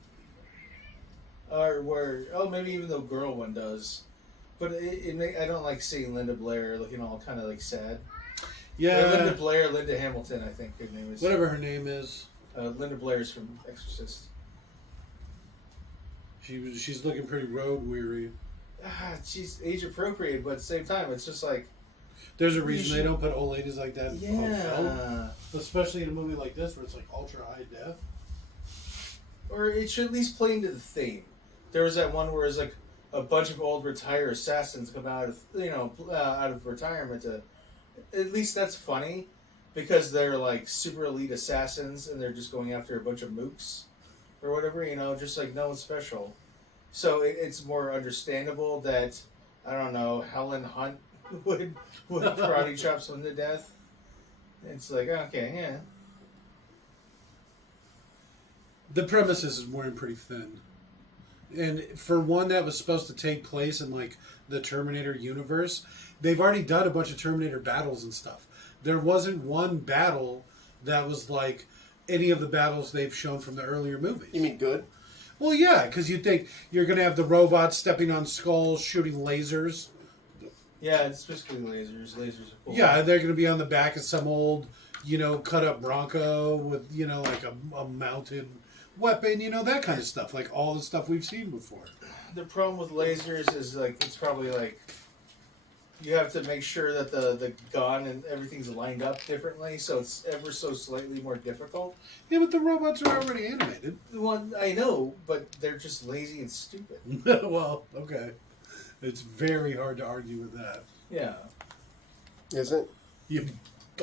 Maybe even the girl one does. But I don't like seeing Linda Blair looking all kind of like sad. Yeah. Linda Blair, Linda Hamilton, I think her name is. Whatever her name is. Linda Blair's from Exorcist. She's looking pretty road weary. She's age appropriate, but at the same time, it's just like. There's a reason they don't put old ladies like that on film. Yeah. Especially in a movie like this where it's like ultra high def. Or it should at least play into the theme. There was that one where it's like a bunch of old retired assassins come out of out of retirement to. At least that's funny, because they're like super elite assassins and they're just going after a bunch of mooks, or whatever. Just like no one's special. So it's more understandable that I don't know Helen Hunt would karate chop someone to death. It's like okay, yeah. The premises is wearing pretty thin. And for one that was supposed to take place in like the Terminator universe, they've already done a bunch of Terminator battles and stuff. There wasn't one battle that was like any of the battles they've shown from the earlier movies. You mean good? Well, yeah, because you'd think you're going to have the robots stepping on skulls, shooting lasers. Yeah, it's basically lasers. Lasers are cool. Yeah, they're going to be on the back of some old, cut up Bronco with, like a mounted weapon, that kind of stuff. Like all the stuff we've seen before. The problem with lasers is like it's probably like you have to make sure that the gun and everything's lined up differently, so it's ever so slightly more difficult. Yeah, but the robots are already animated. One I know, but they're just lazy and stupid. Well, okay. It's very hard to argue with that. Yeah. Is it?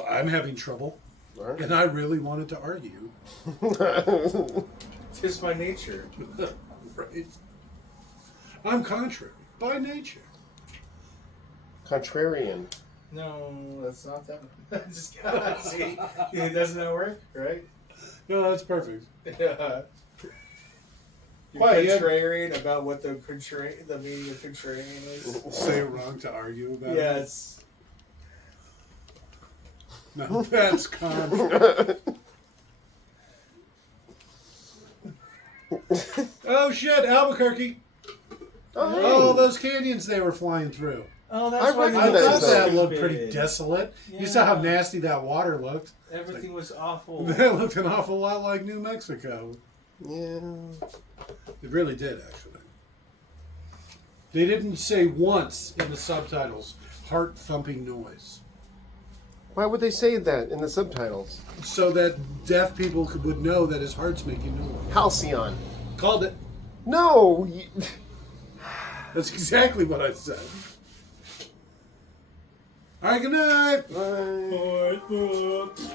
I'm having trouble, Right. and I really wanted to argue. It's my nature. Right? I'm contrary by nature. Contrarian. No, that's not that. Just see, it doesn't that work, right? No, that's perfect. Yeah. You're Why, yeah. contrarian about what the meaning of contrarian is. Say it wrong to argue about it. Yes. No, that's contrary. Oh shit, Albuquerque! Oh, those canyons they were flying through. Oh, I that's why I recognize thought those. that looked pretty desolate. You saw how Yeah. nasty that water looked. Everything was awful. That looked an awful lot like New Mexico. Yeah. It really did, actually. They didn't say once in the subtitles, heart-thumping noise. Why would they say that in the subtitles? So that deaf people would know that his heart's making noise. Halcyon. Called it. No. That's exactly what I said. All right, good night. Bye. Bye.